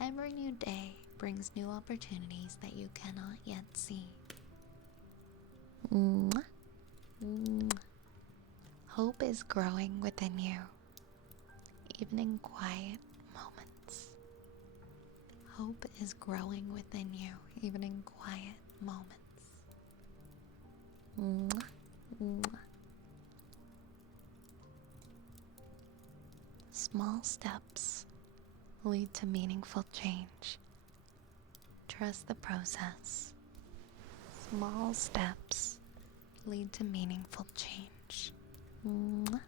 Every new day brings new opportunities that you cannot yet see. Mwah. Mwah. Hope is growing within you, even in quiet moments. Hope is growing within you, even in quiet moments. Mwah. Mwah. Small steps lead to meaningful change. Trust the process. Small steps lead to meaningful change. Mwah.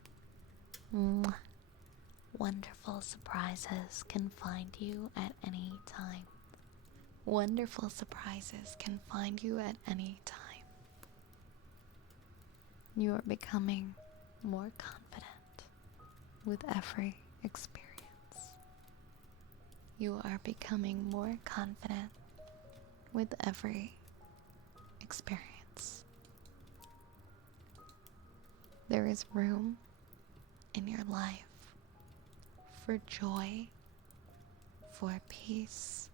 Mwah. Wonderful surprises can find you at any time. Wonderful surprises can find you at any time. You are becoming more confident with every experience. You are becoming more confident with every experience. There is room in your life for joy, for peace,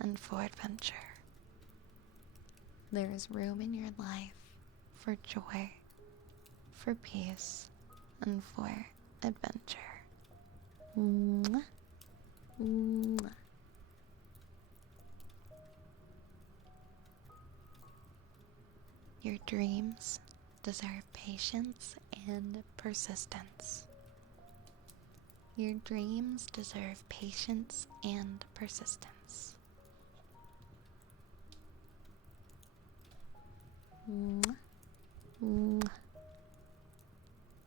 and for adventure. There is room in your life for joy, for peace, and for adventure. Mwah. Mwah. Your dreams deserve patience and persistence. Your dreams deserve patience and persistence. Mwah. Mwah.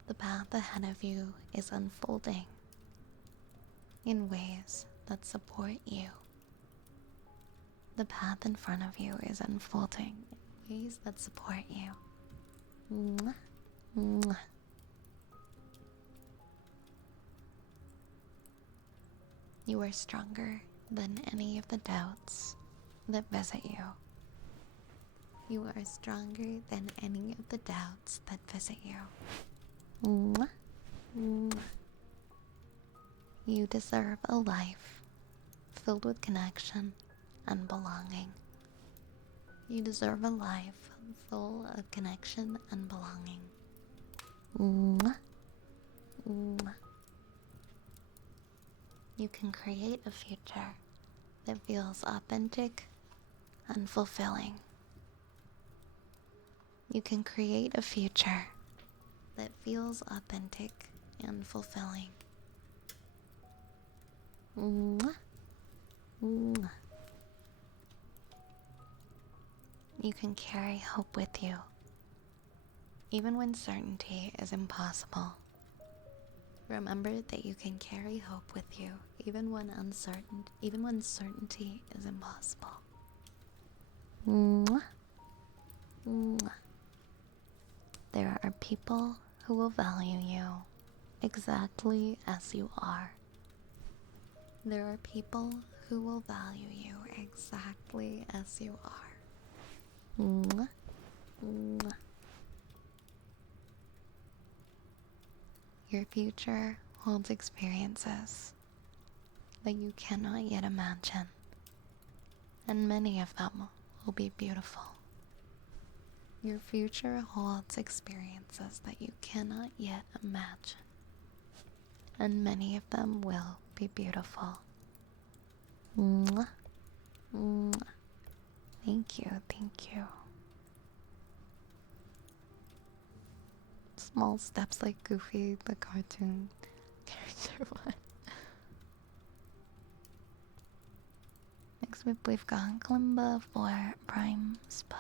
The path ahead of you is unfolding in ways that support you. The path in front of you is unfolding in ways that support you. Mwah. Mwah. You are stronger than any of the doubts that visit you. You are stronger than any of the doubts that visit you. Mwah. Mwah. You deserve a life filled with connection and belonging. You deserve a life full of connection and belonging. Mwah. Mwah. You can create a future that feels authentic and fulfilling. You can create a future that feels authentic and fulfilling. Mwah. Mwah. You can carry hope with you, even when certainty is impossible. Remember that you can carry hope with you, even when certainty is impossible. Mwah. Mwah. There are people who will value you exactly as you are. There are people who will value you exactly as you are. Mwah. Mwah. Your future holds experiences that you cannot yet imagine, and many of them will be beautiful. Your future holds experiences that you cannot yet imagine, and many of them will be beautiful. Mwah. Mwah. Thank you, thank you. Small steps like Goofy, the cartoon character one. Next we've got Kalimba for Prime Spud.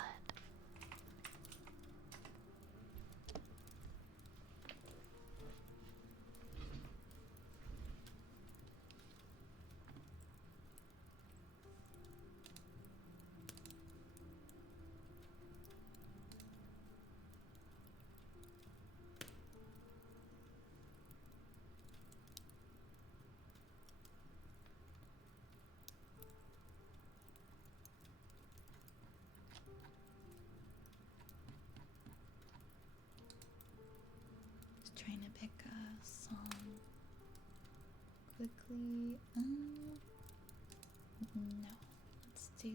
Trying to pick a song quickly. No, let's do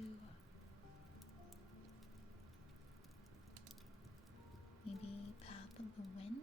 maybe Path of the Wind.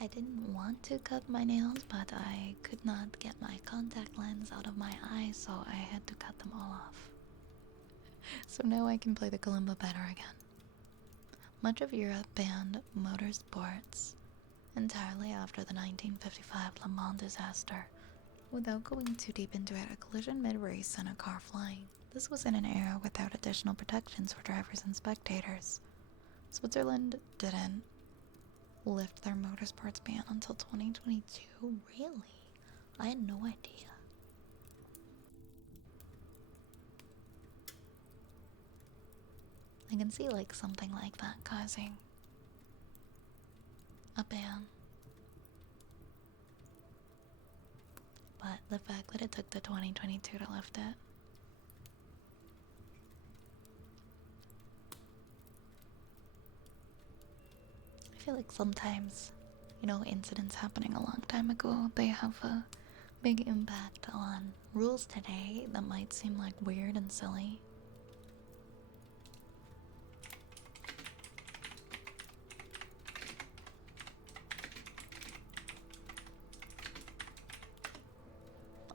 I didn't want to cut my nails, but I could not get my contact lens out of my eye, so I had to cut them all off. So now I can play the kalimba better again. Much of Europe banned motorsports entirely after the 1955 Le Mans disaster. Without going too deep into it, a collision mid-race sent a car flying. This was in an era without additional protections for drivers and spectators. Switzerland didn't lift their motorsports ban until 2022. Really? I had no idea. I can see like something like that causing a ban. But the fact that it took to 2022 to lift it. I feel like sometimes, incidents happening a long time ago, they have a big impact on rules today that might seem like weird and silly.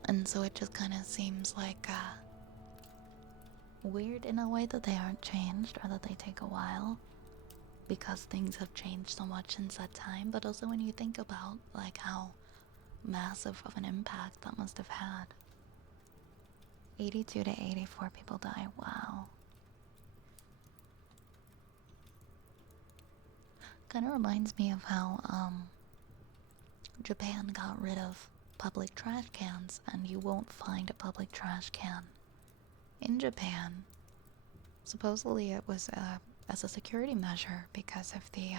And so it just kind of seems like weird in a way that they aren't changed or that they take a while because things have changed so much since that time. But also when you think about like how massive of an impact that must have had. 82 to 84 people die. Wow. Kind of reminds me of how Japan got rid of public trash cans, and you won't find a public trash can in Japan. Supposedly it was as a security measure because of the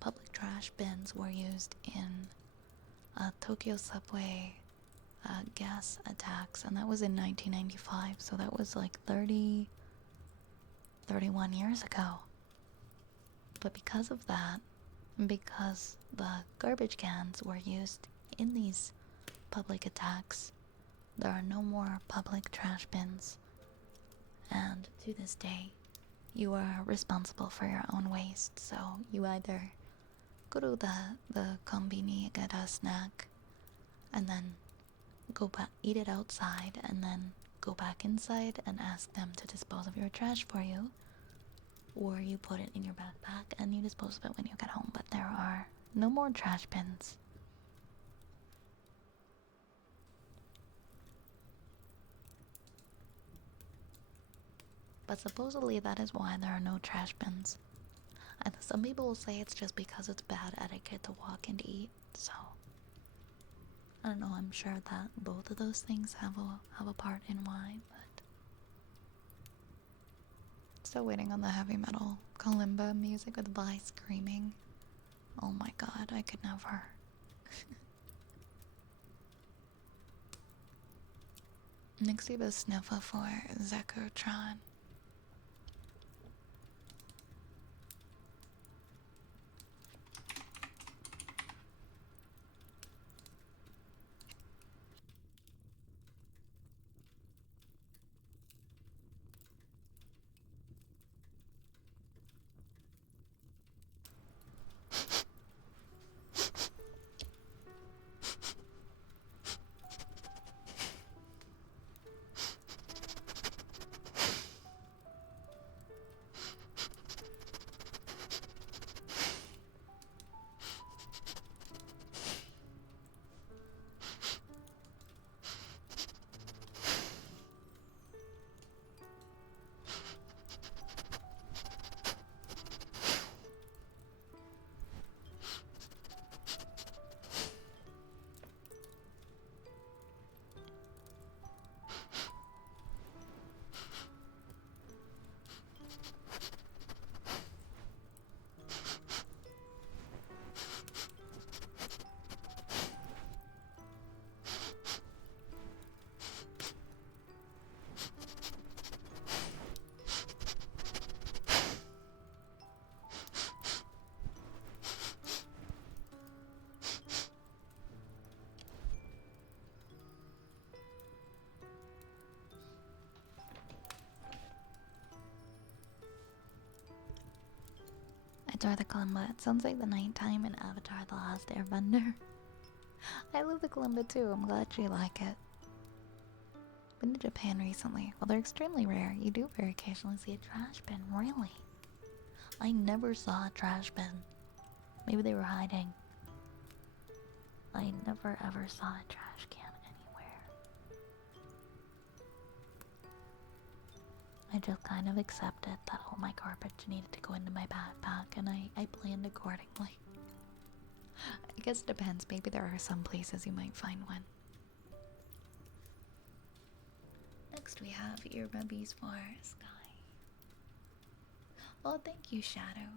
public trash bins were used in Tokyo subway gas attacks, and that was in 1995, so that was like 31 years ago. But because of that, because the garbage cans were used in these public attacks, there are no more public trash bins. And to this day, you are responsible for your own waste. So you either go to the kombini, get a snack, and then go back, eat it outside, and then go back inside and ask them to dispose of your trash for you. Or you put it in your backpack and you dispose of it when you get home. But there are no more trash bins. But supposedly that is why there are no trash bins. And some people will say it's just because it's bad etiquette to walk and eat. So I don't know, I'm sure that both of those things have a part in why, but still waiting on the heavy metal kalimba music with Vi screaming. Oh my god, I could never. Nixiba sniffer for Zekotron. adore the kalimba. It sounds like the nighttime in Avatar The Last Airbender. I love the kalimba too. I'm glad you like it. Been to Japan recently. Well, they're extremely rare. You do very occasionally see a trash bin. Really? I never saw a trash bin. Maybe they were hiding. I never ever saw a trash can anywhere. I just kind of accepted that all my garbage needed to go into my backpack, and I planned accordingly. I guess it depends. Maybe there are some places you might find one. Next we have earbubbies for Sky. Well, thank you, Shadow.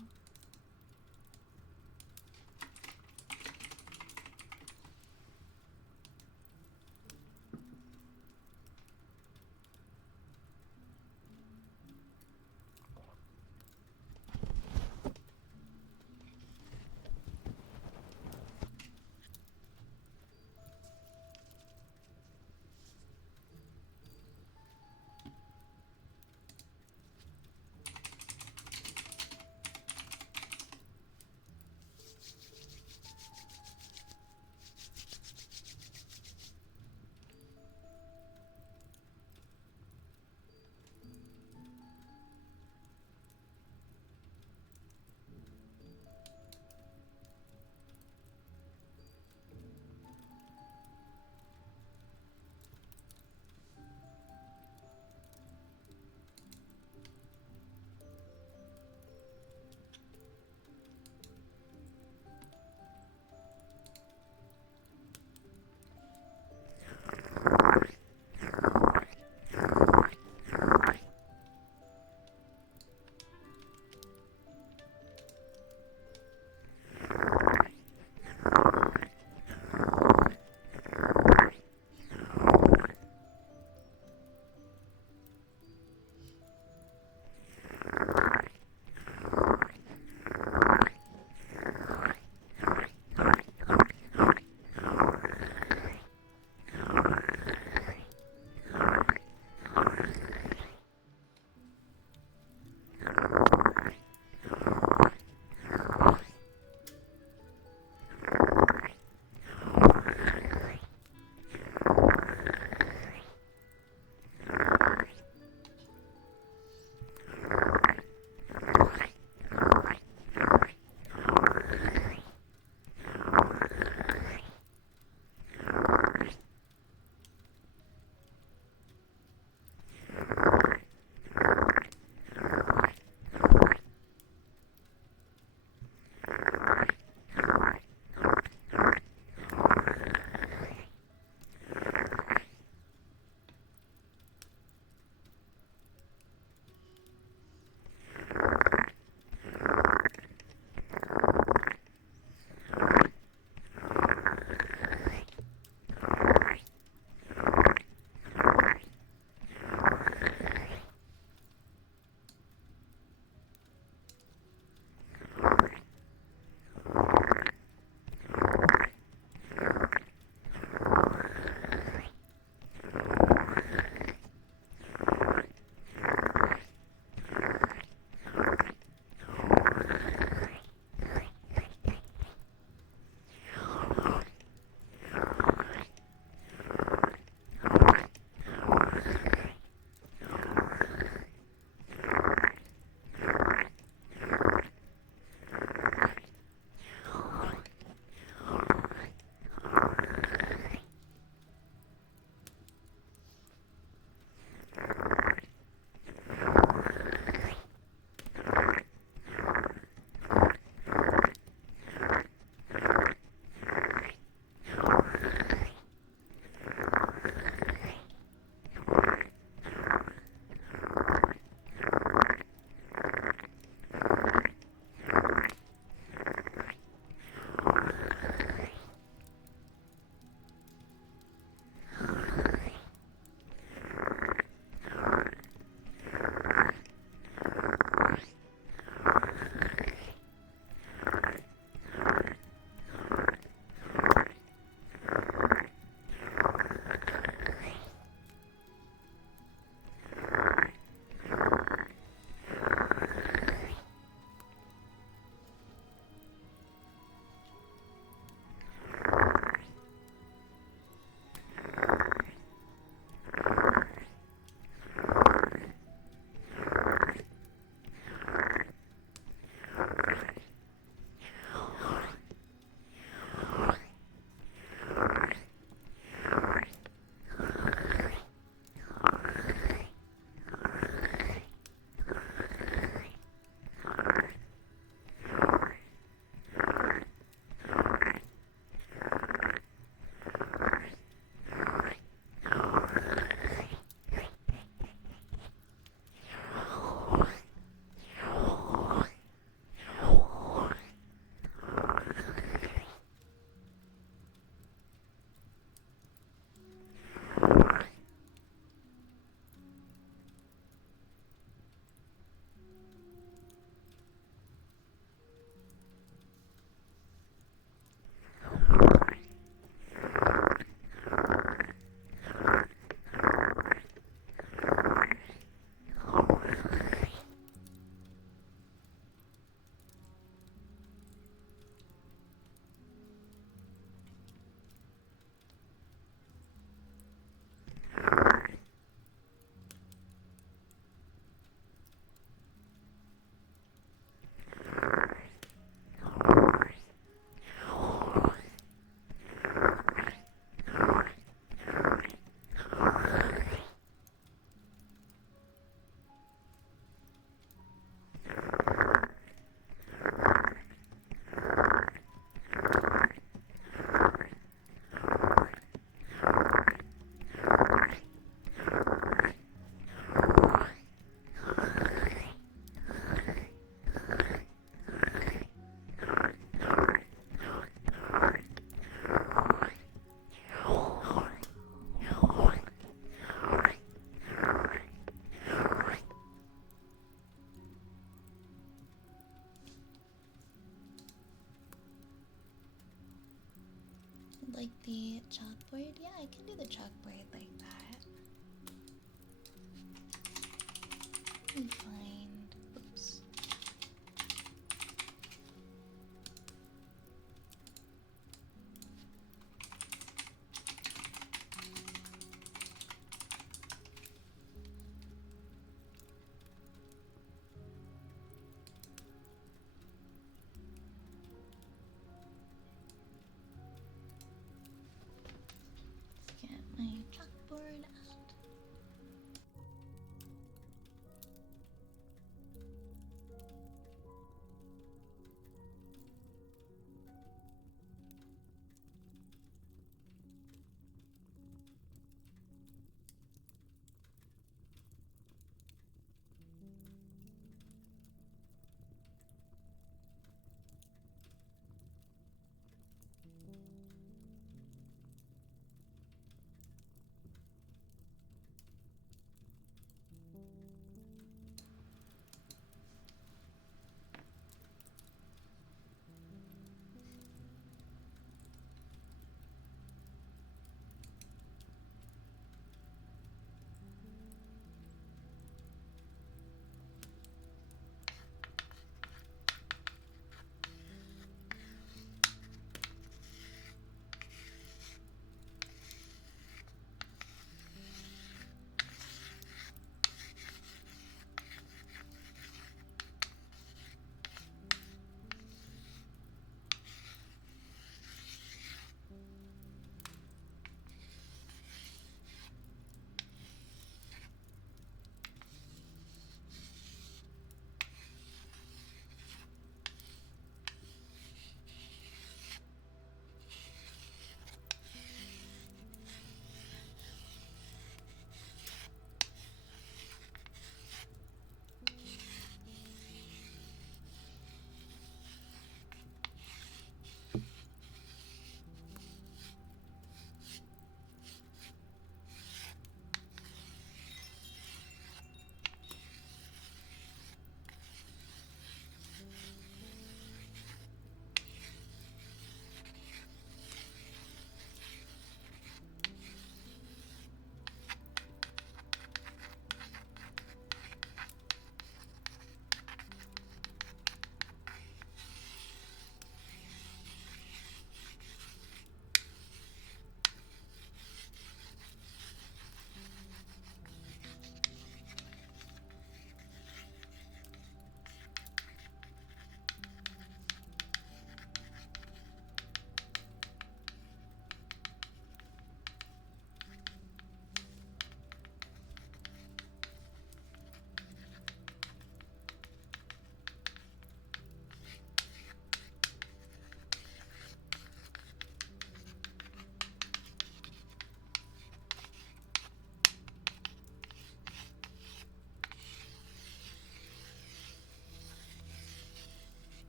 like the chalkboard? Yeah, I can do the chalkboard like that. I'm fine. Oops. Let's get my chalkboard out.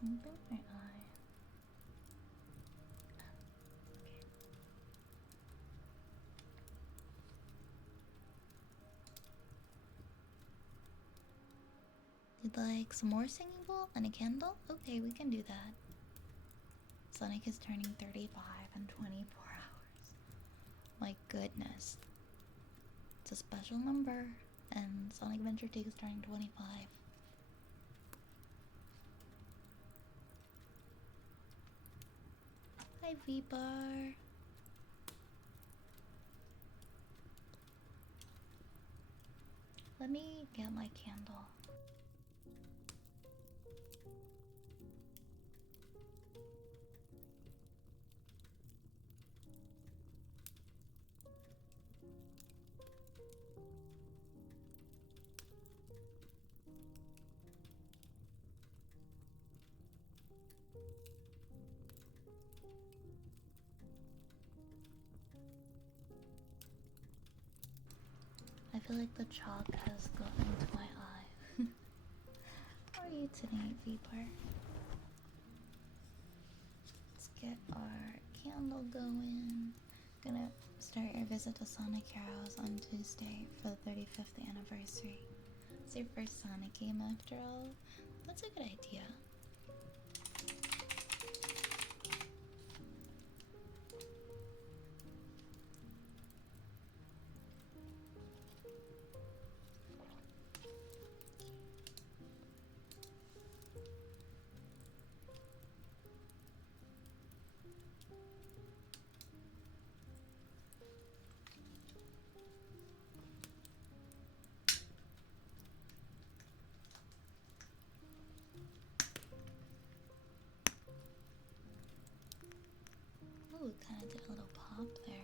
Open my eye. Okay. You'd like some more singing bowl and a candle? Okay, we can do that. Sonic is turning 35 in 24 hours. My goodness. It's a special number, and Sonic Adventure 2 is turning 25. Hi, V-Bar. Let me get my candle. I feel like the chalk has gotten into my eye. How are you tonight, V-Bar? Let's get our candle going. Gonna start our visit to Sonic Heroes on Tuesday for the 35th anniversary. It's your first Sonic game after all. That's a good idea. Ooh, kind of did a little pop there.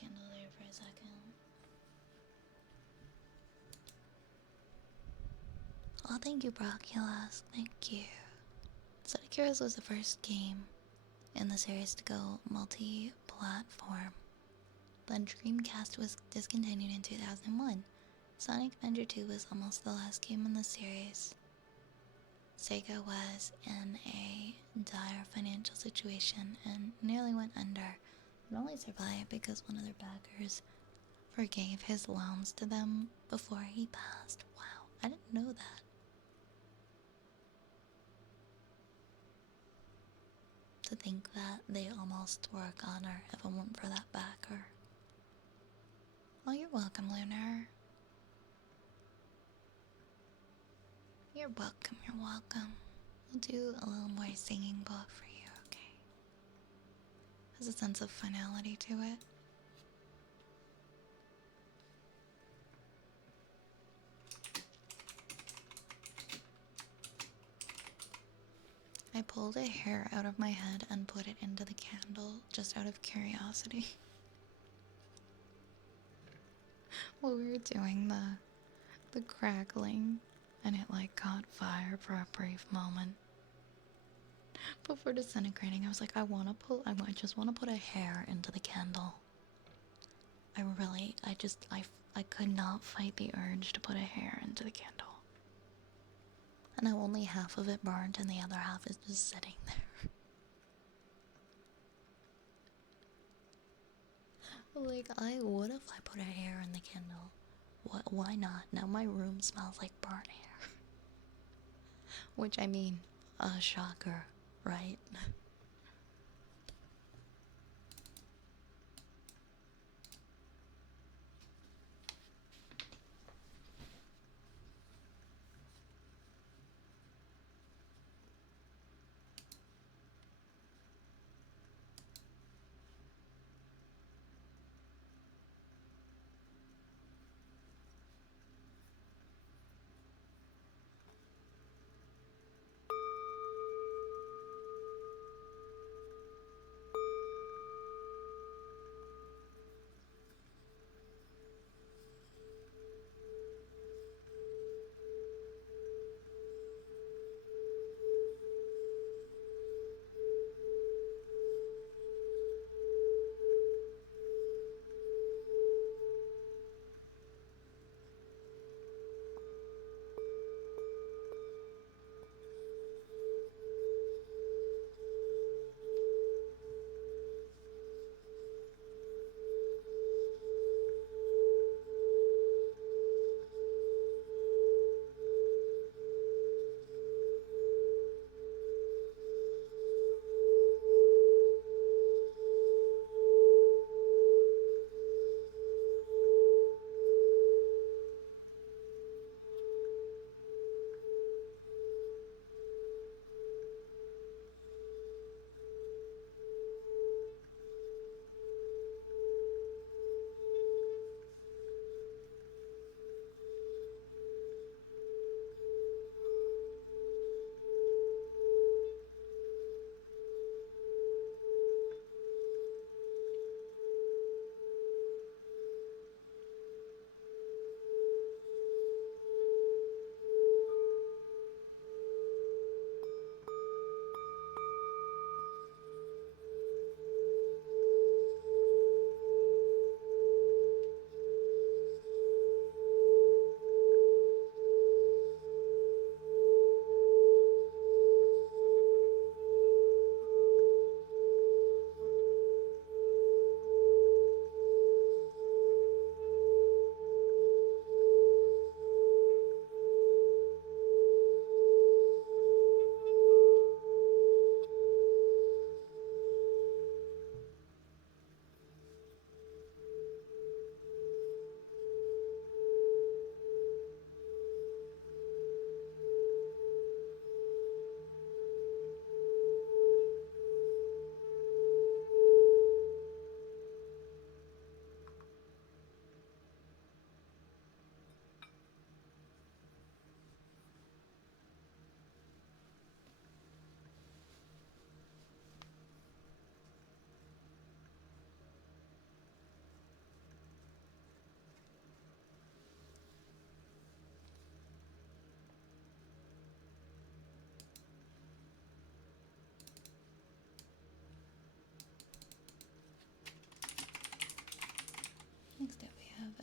candle there for a second. Oh, thank you, Brocculus. Thank you. Curious was the first game in the series to go multi-platform. Then Dreamcast was discontinued in 2001. Sonic Adventure 2 was almost the last game in the series. Sega was in a dire financial situation and nearly went under, but only survived because one of their backers forgave his loans to them before he passed. Wow, I didn't know that. To think that they almost were a goner if it weren't for that backer. Oh, you're welcome, Lunar. You're welcome, you're welcome. I'll do a little more singing book for you, okay? Has a sense of finality to it. I pulled a hair out of my head and put it into the candle just out of curiosity. While we were doing the crackling, and it like caught fire for a brief moment. Before disintegrating, I was like, I just want to put a hair into the candle. I could not fight the urge to put a hair into the candle. And now only half of it burned and the other half is just sitting there. Like, I would if I put a hair in the candle. Why not? Now my room smells like burnt hair. Which, I mean, a shocker, right?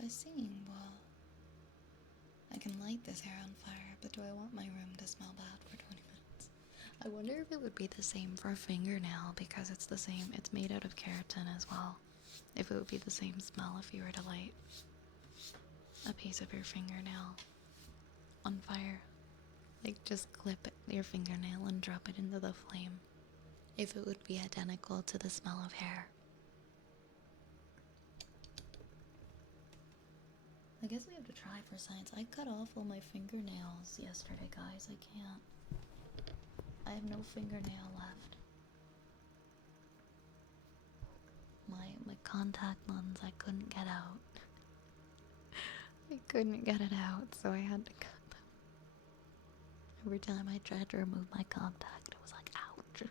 I sing? Well, I can light this hair on fire, but do I want my room to smell bad for 20 minutes? I wonder if it would be the same for a fingernail, because it's the same, it's made out of keratin as well. If it would be the same smell if you were to light a piece of your fingernail on fire. Like, just clip your fingernail and drop it into the flame. If it would be identical to the smell of hair. I guess we have to try for science. I cut off all my fingernails yesterday, guys. I can't. I have no fingernail left. My contact lens I couldn't get out. I couldn't get it out, so I had to cut them. Every time I tried to remove my contact, it was like, ouch.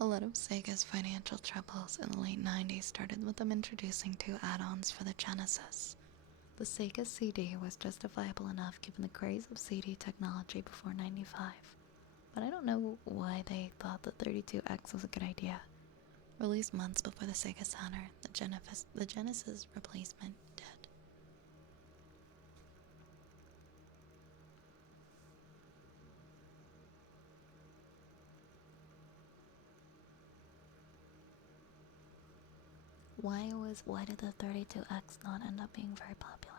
A lot of Sega's financial troubles in the late 90s started with them introducing 2 add-ons for the Genesis. The Sega CD was justifiable enough given the craze of CD technology before 95. But I don't know why they thought the 32X was a good idea. Released months before the Sega Saturn, the Genesis replacement did. Why did the 32X not end up being very popular?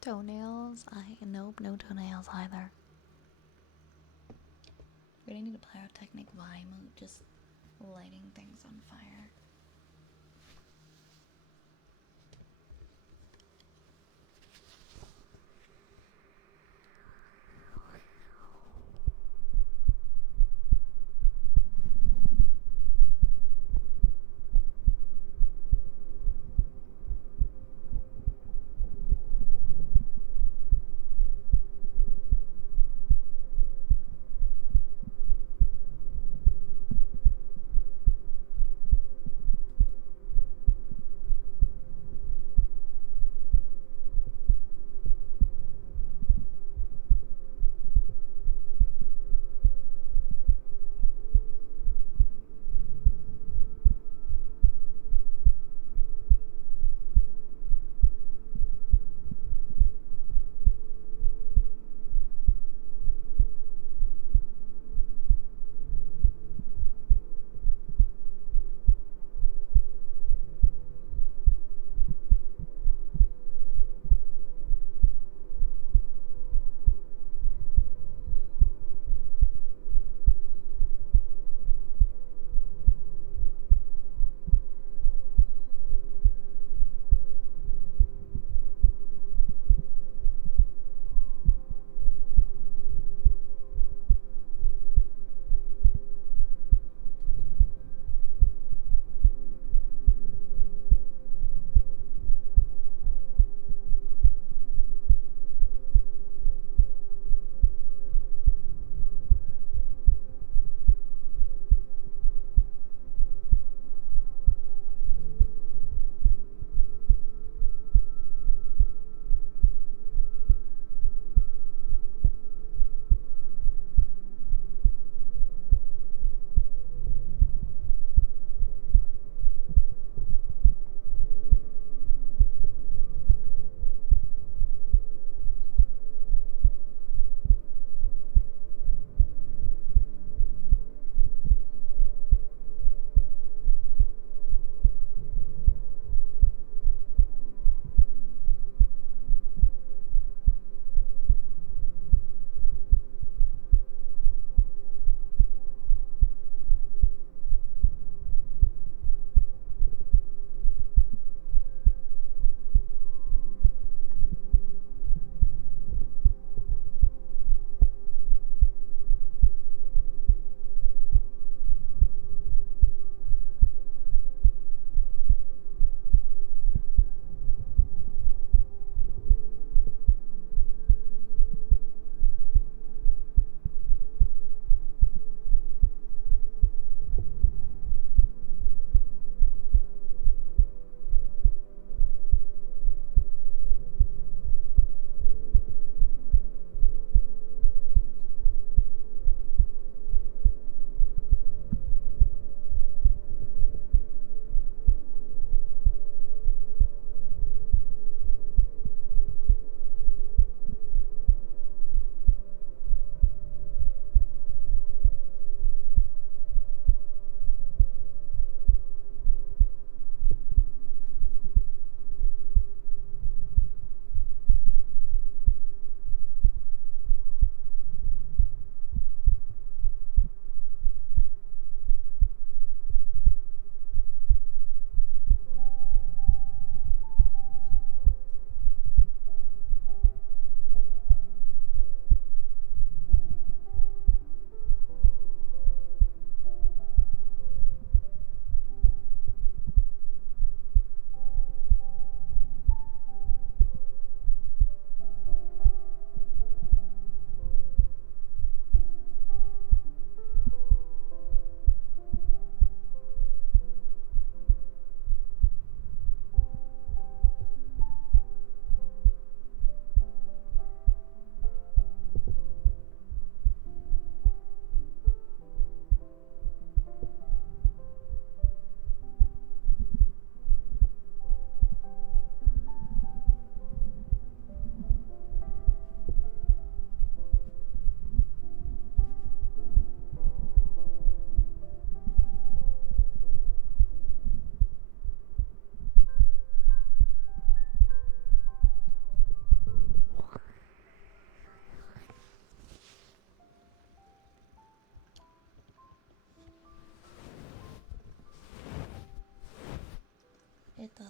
Toenails? Nope, no toenails either. We're gonna need a pyrotechnic Vime, just lighting things on fire.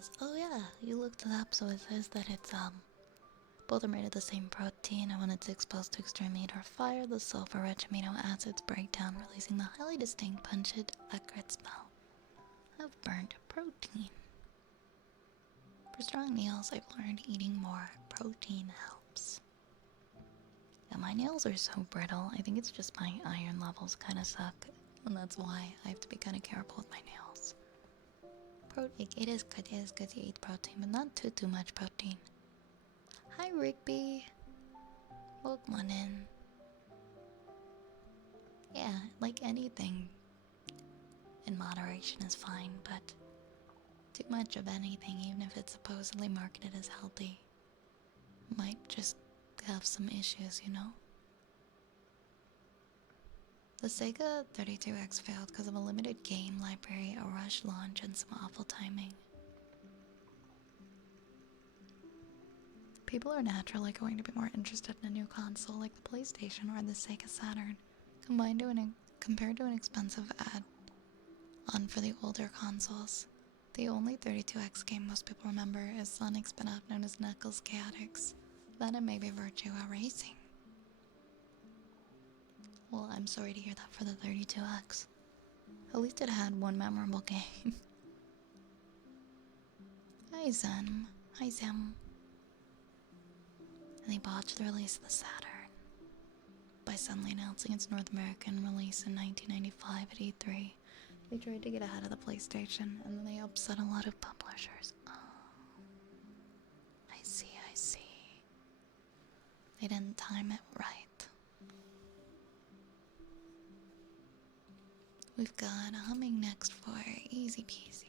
meals. Oh yeah, you looked it up, so it says that it's both are made of the same protein, and when it's exposed to extreme heat or fire, the sulfur-rich amino acids break down, releasing the highly distinct, pungent, acrid smell of burnt protein. For strong nails, I've learned eating more protein helps. Yeah, my nails are so brittle. I think it's just my iron levels kind of suck, and that's why I have to be kind of careful with my nails. It is good to eat protein, but not too much protein. Hi Rigby, welcome on in. Yeah, like anything in moderation is fine, but too much of anything, even if it's supposedly marketed as healthy, might just have some issues, you know? The Sega 32X failed because of a limited game library, a rushed launch, and some awful timing. People are naturally going to be more interested in a new console like the PlayStation or the Sega Saturn, compared to an expensive add-on for the older consoles. The only 32X game most people remember is Sonic spin-off known as Knuckles Chaotix, then and maybe Virtua Racing. Well, I'm sorry to hear that for the 32X. At least it had one memorable game. Hi Zen. Hi Zem. And they botched the release of the Saturn by suddenly announcing its North American release in 1995 at E3. They tried to get ahead of the PlayStation, and then they upset a lot of publishers. Oh, I see. They didn't time it right. We've got a humming next for easy peasy.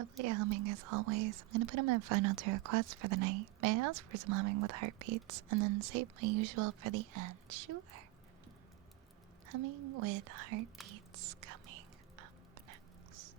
Lovely humming as always. I'm gonna put in my final two requests for the night. May I ask for some humming with heartbeats and then save my usual for the end? Sure. Humming with heartbeats coming up next.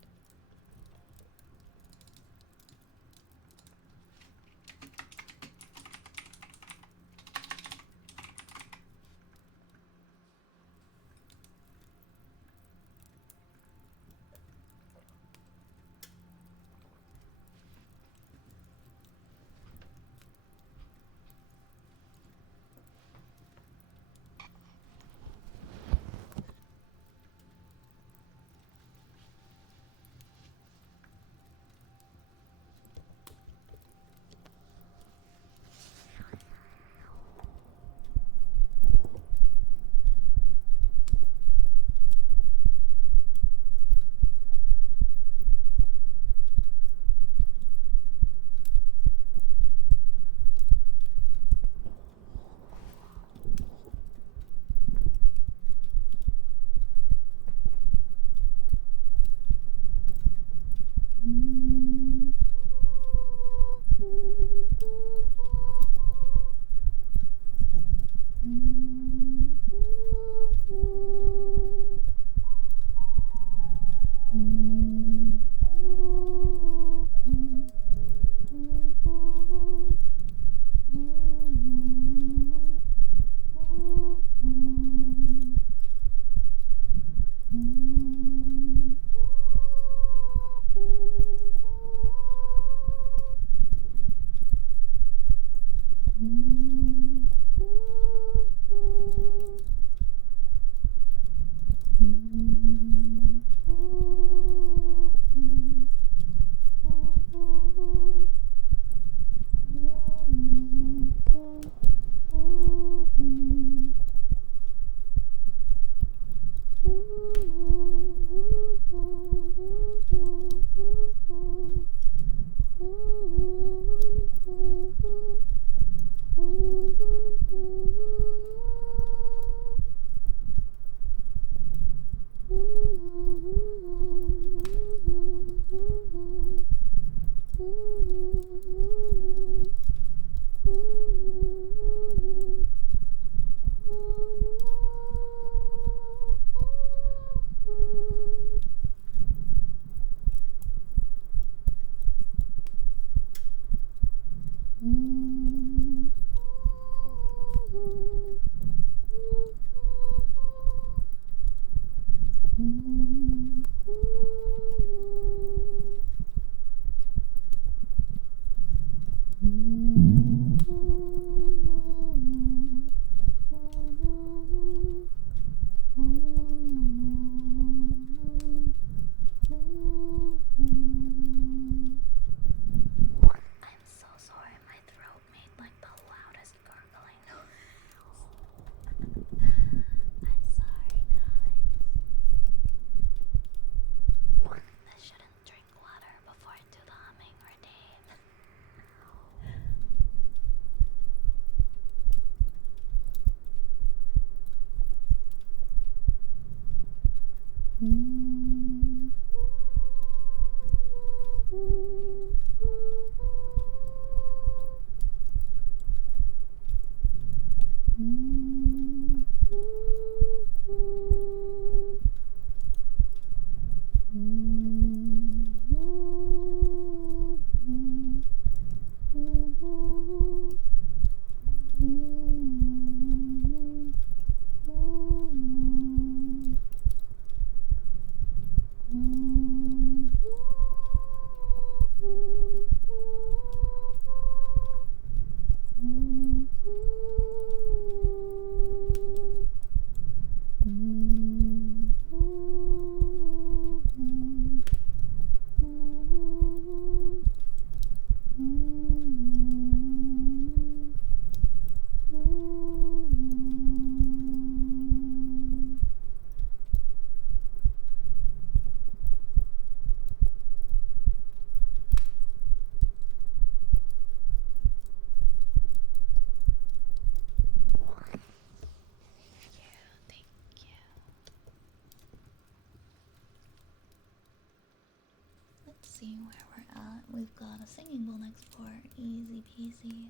we've got a singing bowl next door. Easy peasy.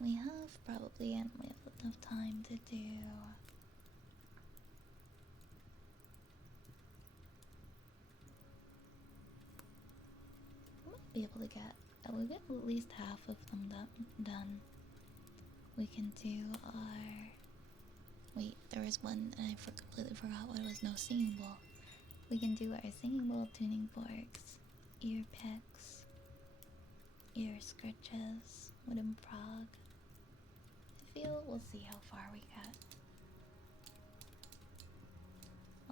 We have probably and we have enough time to do. We might be able to get. We'll get at least half of them done. We can do our. Wait, there was one and I completely forgot what it was. No, singing bowl. We can do our singing bowl, tuning forks, ear picks, ear scritches, wooden prog. I feel we'll see how far we get.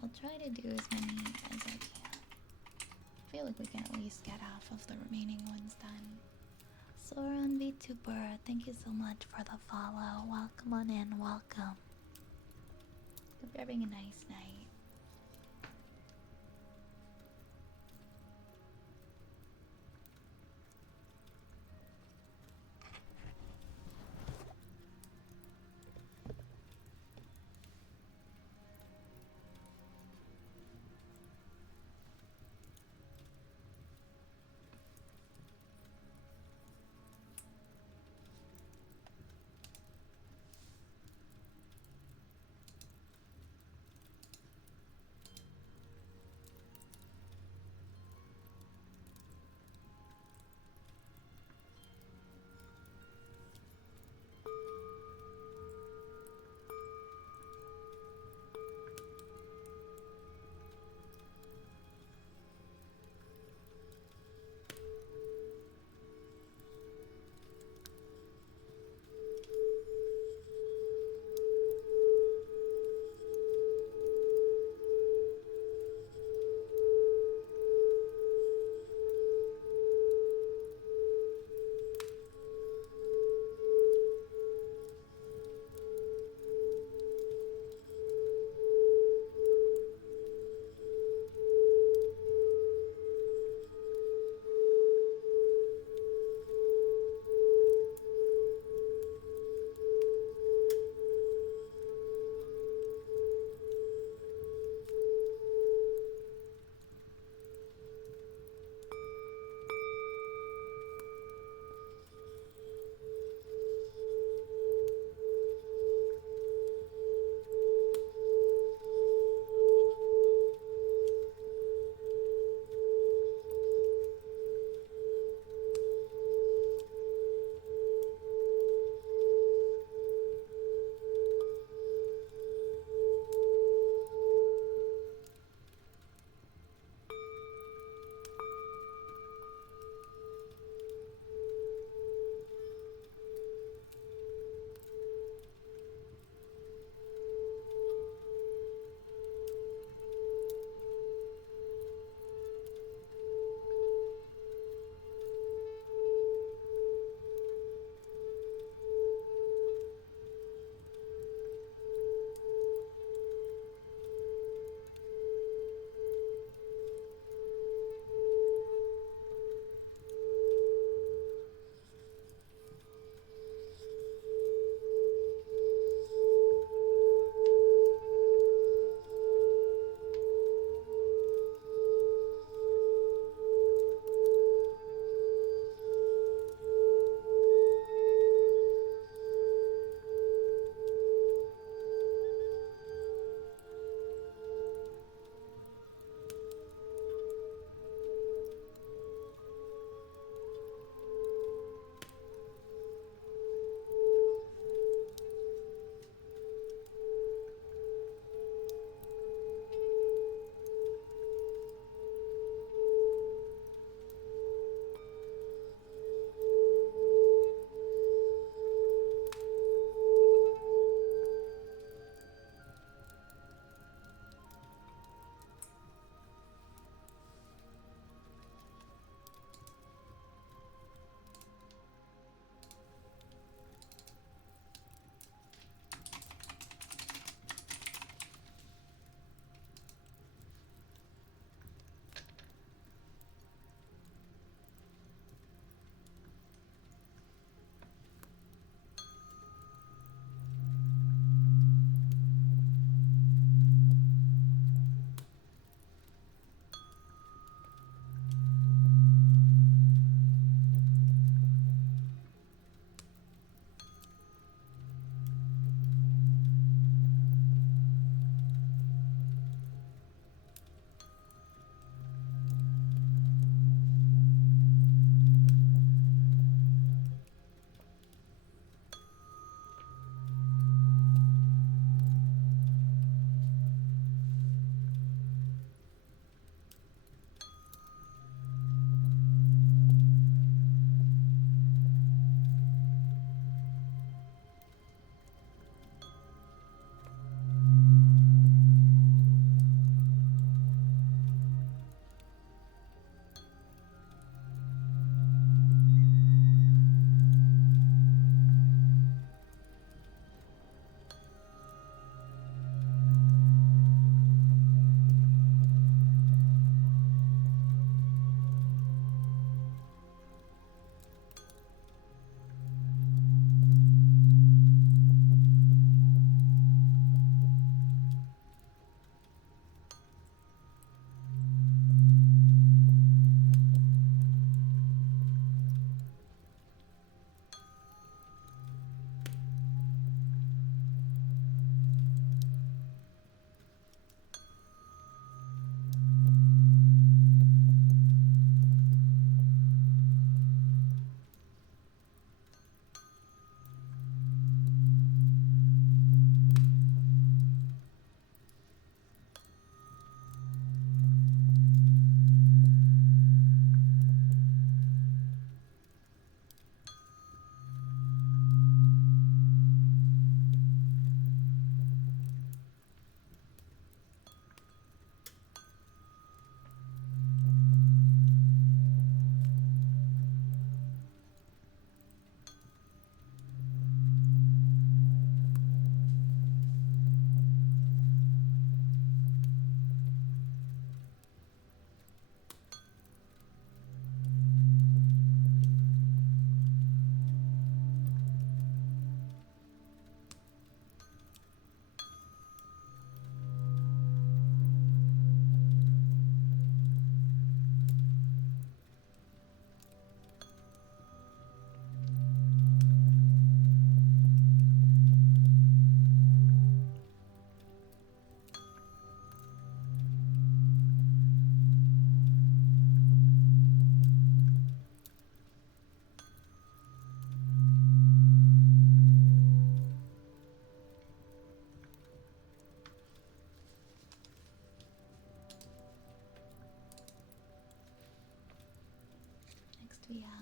I'll try to do as many as I can. I feel like we can at least get half of the remaining ones done. Soran VTuber, thank you so much for the follow. Welcome on in, welcome. Hope you're having a nice night.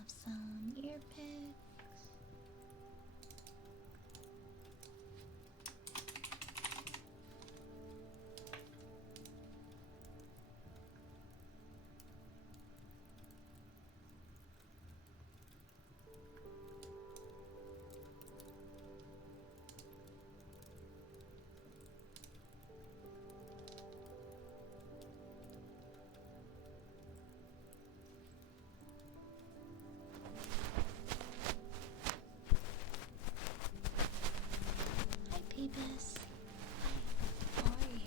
some ear picks. Hi, Peebus. Hi, how are you?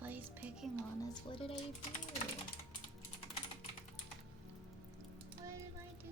Why he's picking on us? What did I do? What did I do?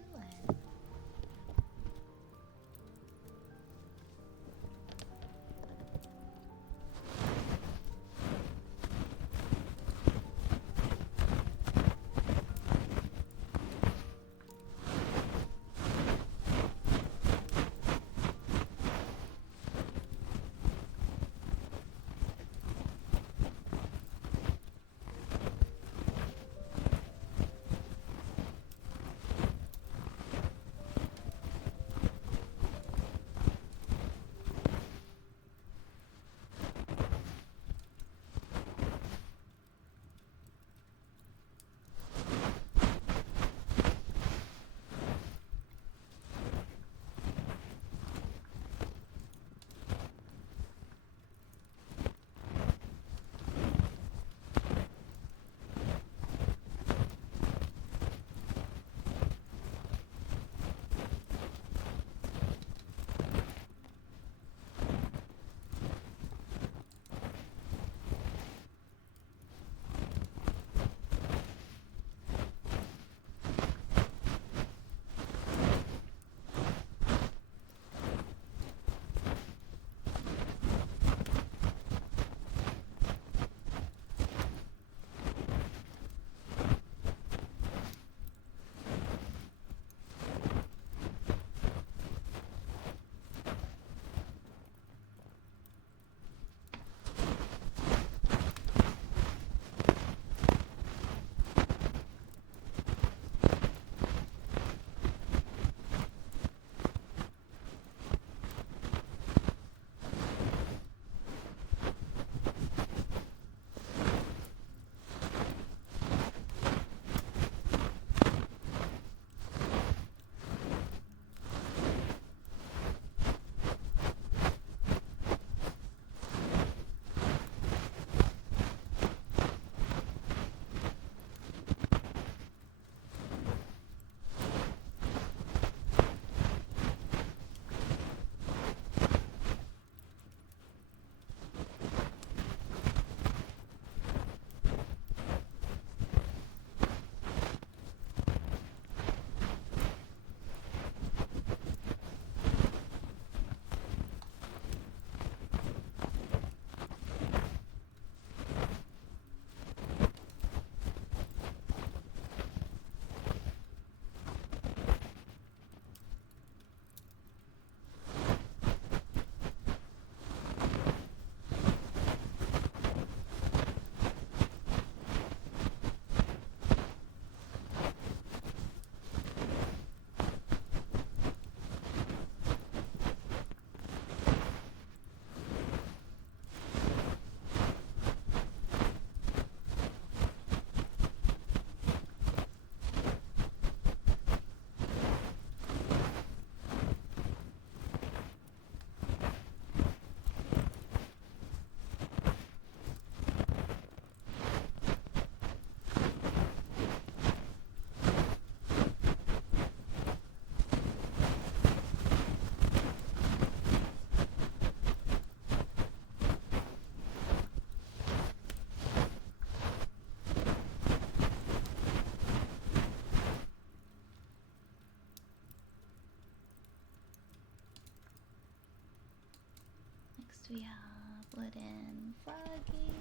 we have wooden froggy.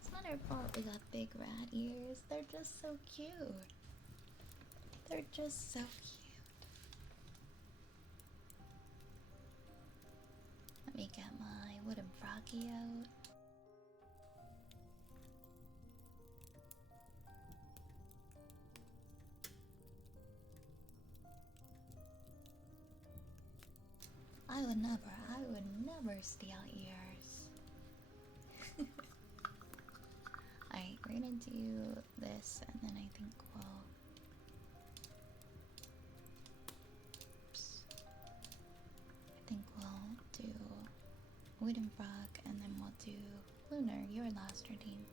It's not our fault we got big rat ears. They're just so cute. They're just so cute. Let me get my wooden froggy out. I would never steal ears. Alright, we're gonna do this and then I think we'll... Oops. I think we'll do Wooden Frog and then we'll do Lunar, your last redeem.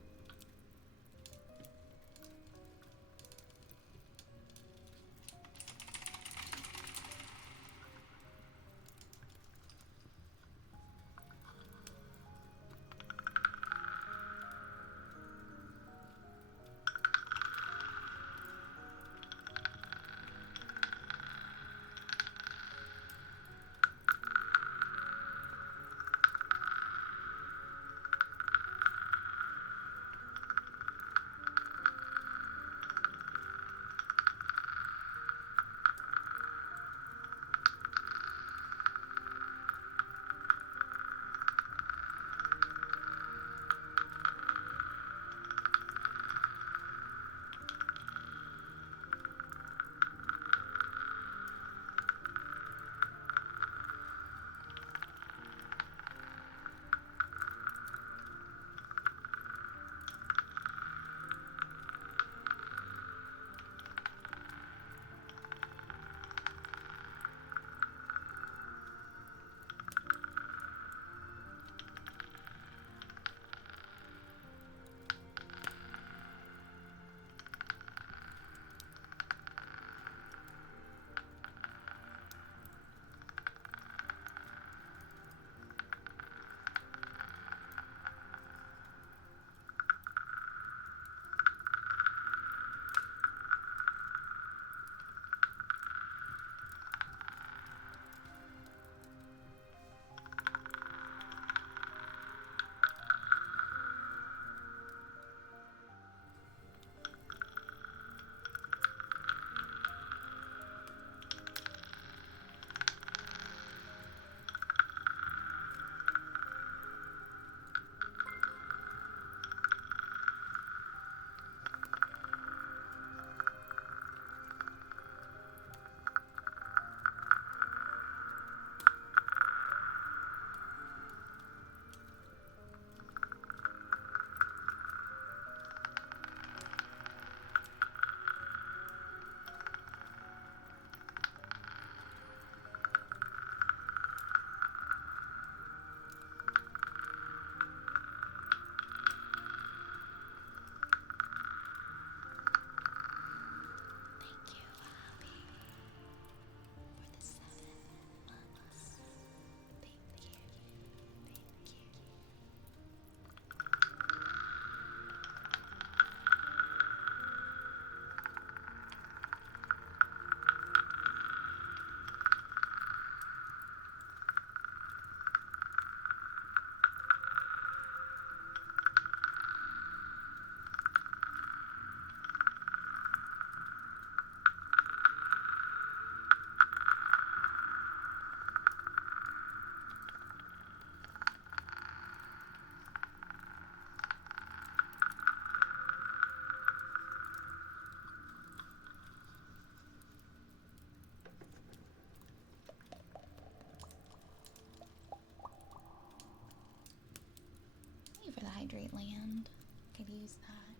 For the hydrate land. Could use that.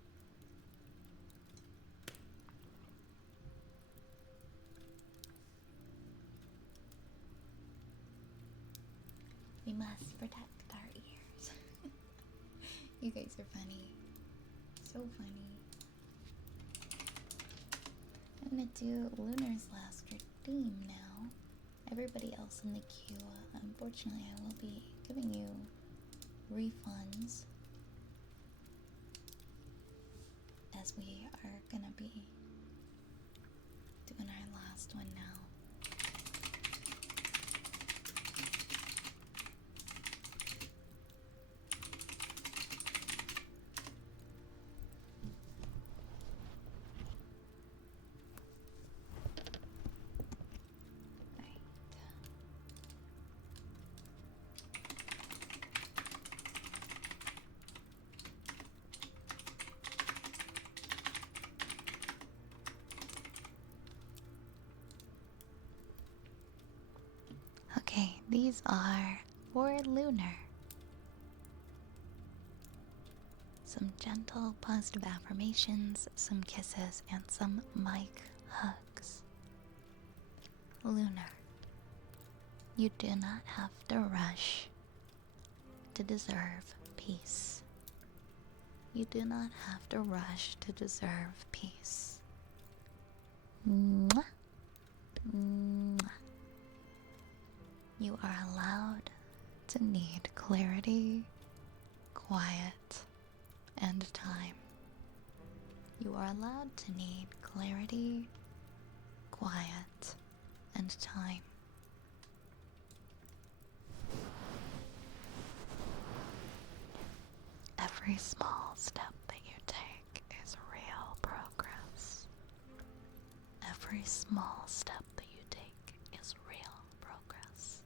We must protect our ears. You guys are funny. So funny. I'm gonna do Lunar's last redeem now. Everybody else in the queue, unfortunately, I will be giving you refunds as we are gonna be doing our last one now. These are for Lunar. Some gentle positive affirmations, some kisses, and some mic hugs. Lunar, you do not have to rush to deserve peace. You do not have to rush to deserve peace. Mwah. Mwah. You are allowed to need clarity, quiet, and time. You are allowed to need clarity, quiet, and time. Every small step that you take is real progress. Every small step that you take is real progress.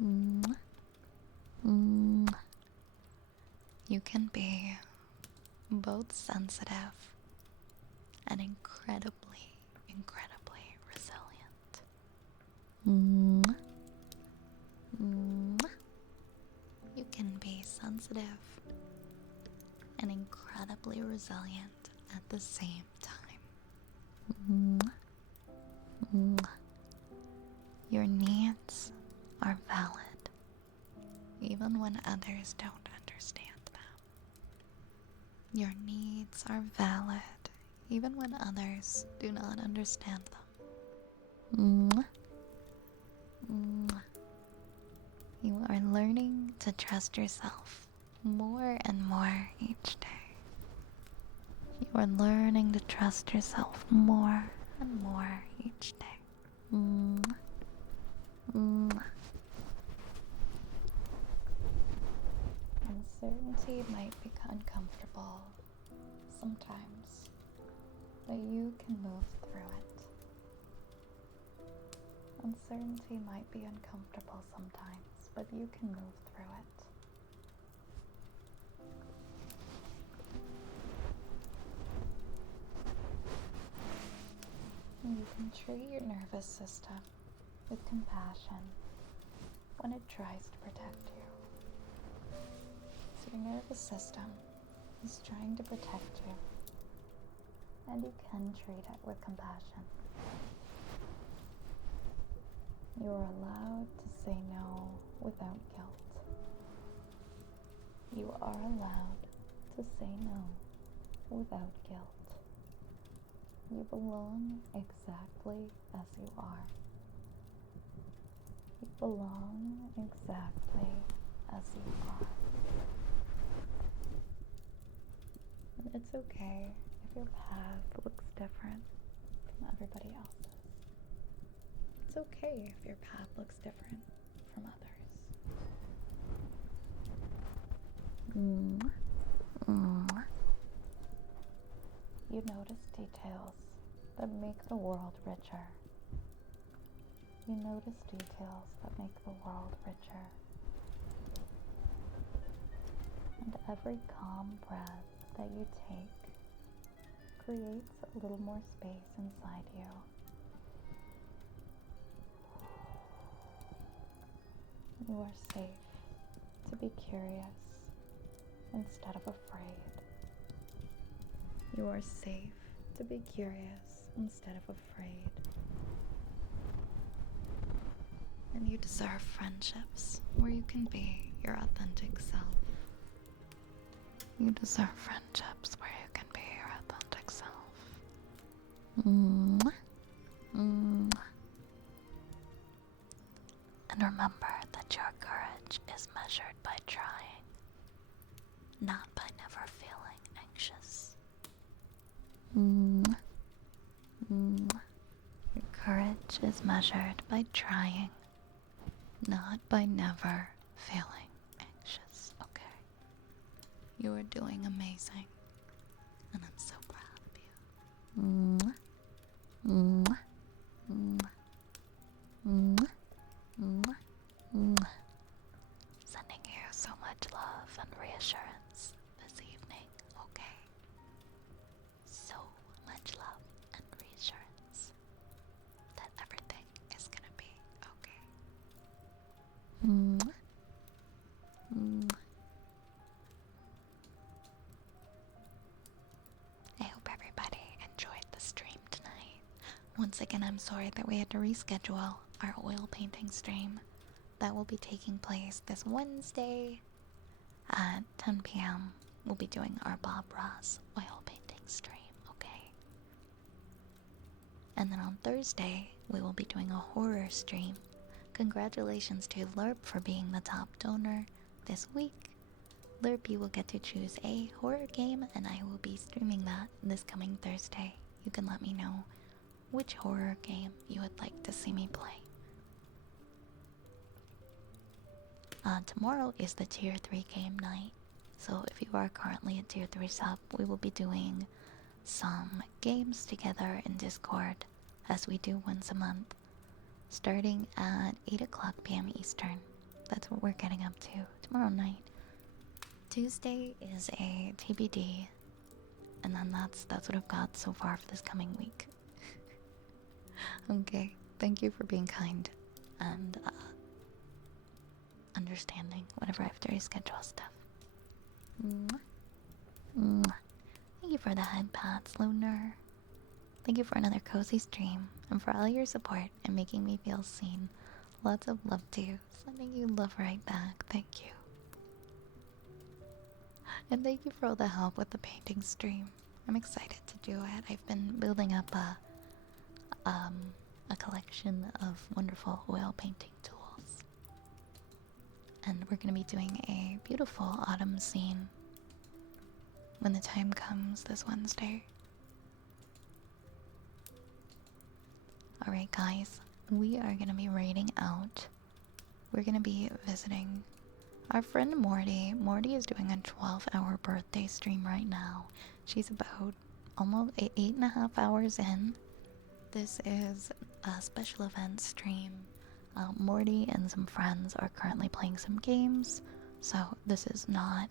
Mwah. Mwah. You can be both sensitive and incredibly, incredibly resilient. Mwah. Mwah. You can be sensitive and incredibly resilient at the same time. Mwah. Mwah. Your needs are valid, even when others don't understand them. Your needs are valid, even when others do not understand them. Mwah. Mwah. You are learning to trust yourself more and more each day. You are learning to trust yourself more and more each day. Mwah. Mwah. Uncertainty might be uncomfortable sometimes, but you can move through it. Uncertainty might be uncomfortable sometimes, but you can move through it. You can treat your nervous system with compassion when it tries to protect you. So your nervous system is trying to protect you, and you can treat it with compassion. You are allowed to say no without guilt. You are allowed to say no without guilt. You belong exactly as you are. You belong exactly as you are. And it's okay if your path looks different from everybody else's. It's okay if your path looks different from others. Mwah. Mwah. You notice details that make the world richer. You notice details that make the world richer. And every calm breath that you take creates a little more space inside you. You are safe to be curious instead of afraid. You are safe to be curious instead of afraid. And you deserve friendships where you can be your authentic self. You deserve friendships where you can be your authentic self. Mwah. Mwah. And remember that your courage is measured by trying, not by never feeling anxious. Mwah. Mwah. Your courage is measured by trying, not by never feeling anxious, okay? You are doing amazing, and I'm so proud of you. Mwah. Mwah. Mwah. Mwah. Mwah. Mwah. Sending you so much love and reassurance this evening, okay? So much love and reassurance that everything is gonna be okay. Classic, and I'm sorry that we had to reschedule our oil painting stream. That will be taking place this Wednesday at 10 p.m. We'll be doing our Bob Ross oil painting stream, okay? And then on Thursday, we will be doing a horror stream. Congratulations to Lerp for being the top donor this week. Lerp, you will get to choose a horror game, and I will be streaming that this coming Thursday. You can let me know which horror game you would like to see me play. Tomorrow is the Tier 3 game night, so if you are currently a Tier 3 sub, we will be doing some games together in Discord, as we do once a month, starting at 8 o'clock p.m. Eastern. That's what we're getting up to tomorrow night. Tuesday is a TBD, and then that's what I've got so far for this coming week. Okay, thank you for being kind and understanding whenever I have to reschedule stuff. Mwah. Mwah. Thank you for the head pats, Lunar. Thank you for another cozy stream and for all your support and making me feel seen. Lots of love to you. Sending you love right back. Thank you. And thank you for all the help with the painting stream. I'm excited to do it. I've been building up a collection of wonderful oil painting tools. And we're going to be doing a beautiful autumn scene when the time comes this Wednesday. Alright guys, we are going to be raiding out. We're going to be visiting our friend Morty. Morty is doing a 12-hour birthday stream right now. She's about almost 8.5 hours in. This is a special event stream. Morty and some friends are currently playing some games, so this is not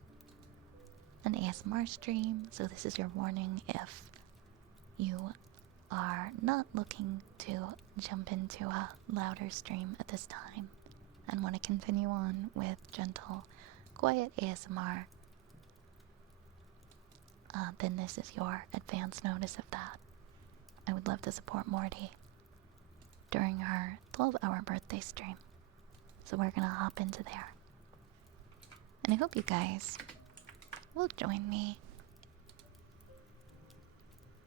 an ASMR stream, so this is your warning if you are not looking to jump into a louder stream at this time and want to continue on with gentle, quiet ASMR, then this is your advance notice of that. I would love to support Morty during her 12-hour birthday stream, so we're gonna hop into there. And I hope you guys will join me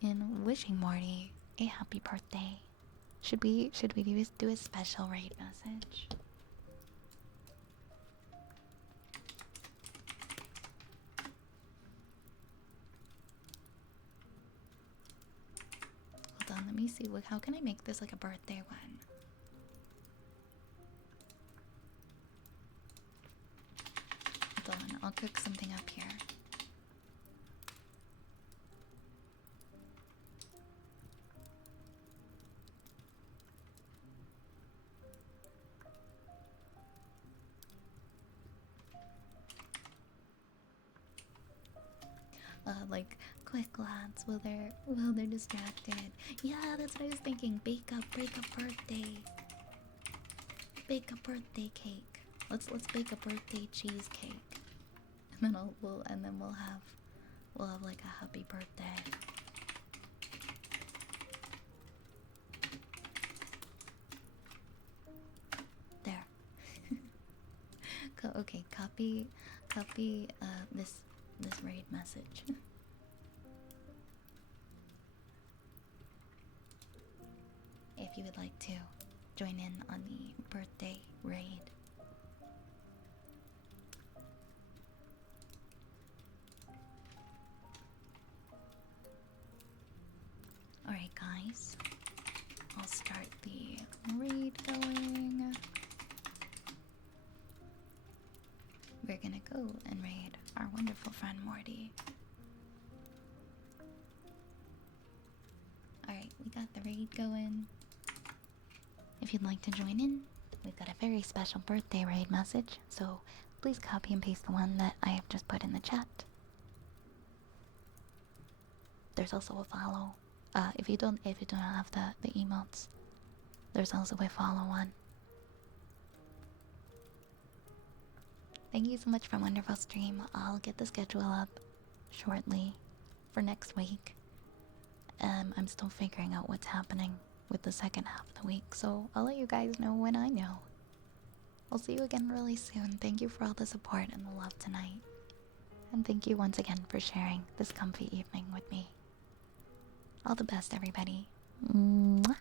in wishing Morty a happy birthday. Should we do a special raid message? Hold on, let me see. How can I make this like a birthday one? Hold on, I'll cook something up here. Like quick lads, while they're distracted. Yeah, that's what I was thinking. Break up birthday. Bake a birthday cake. Let's bake a birthday cheesecake. And then we'll have like a happy birthday. There. Okay, copy this raid message. If you would like to join in on the birthday raid. Alright guys, I'll start the raid going. We're gonna go and raid our wonderful friend Morty. Alright, we got the raid going. If you'd like to join in, we've got a very special birthday raid message, so please copy and paste the one that I have just put in the chat. There's also a follow. If you don't have the emotes, there's also a follow one. Thank you so much for a wonderful stream. I'll get the schedule up shortly for next week. I'm still figuring out what's happening with the second half of the week, so I'll let you guys know when I know. I'll see you again really soon. Thank you for all the support and the love tonight. And thank you once again for sharing this comfy evening with me. All the best, everybody. Mwah.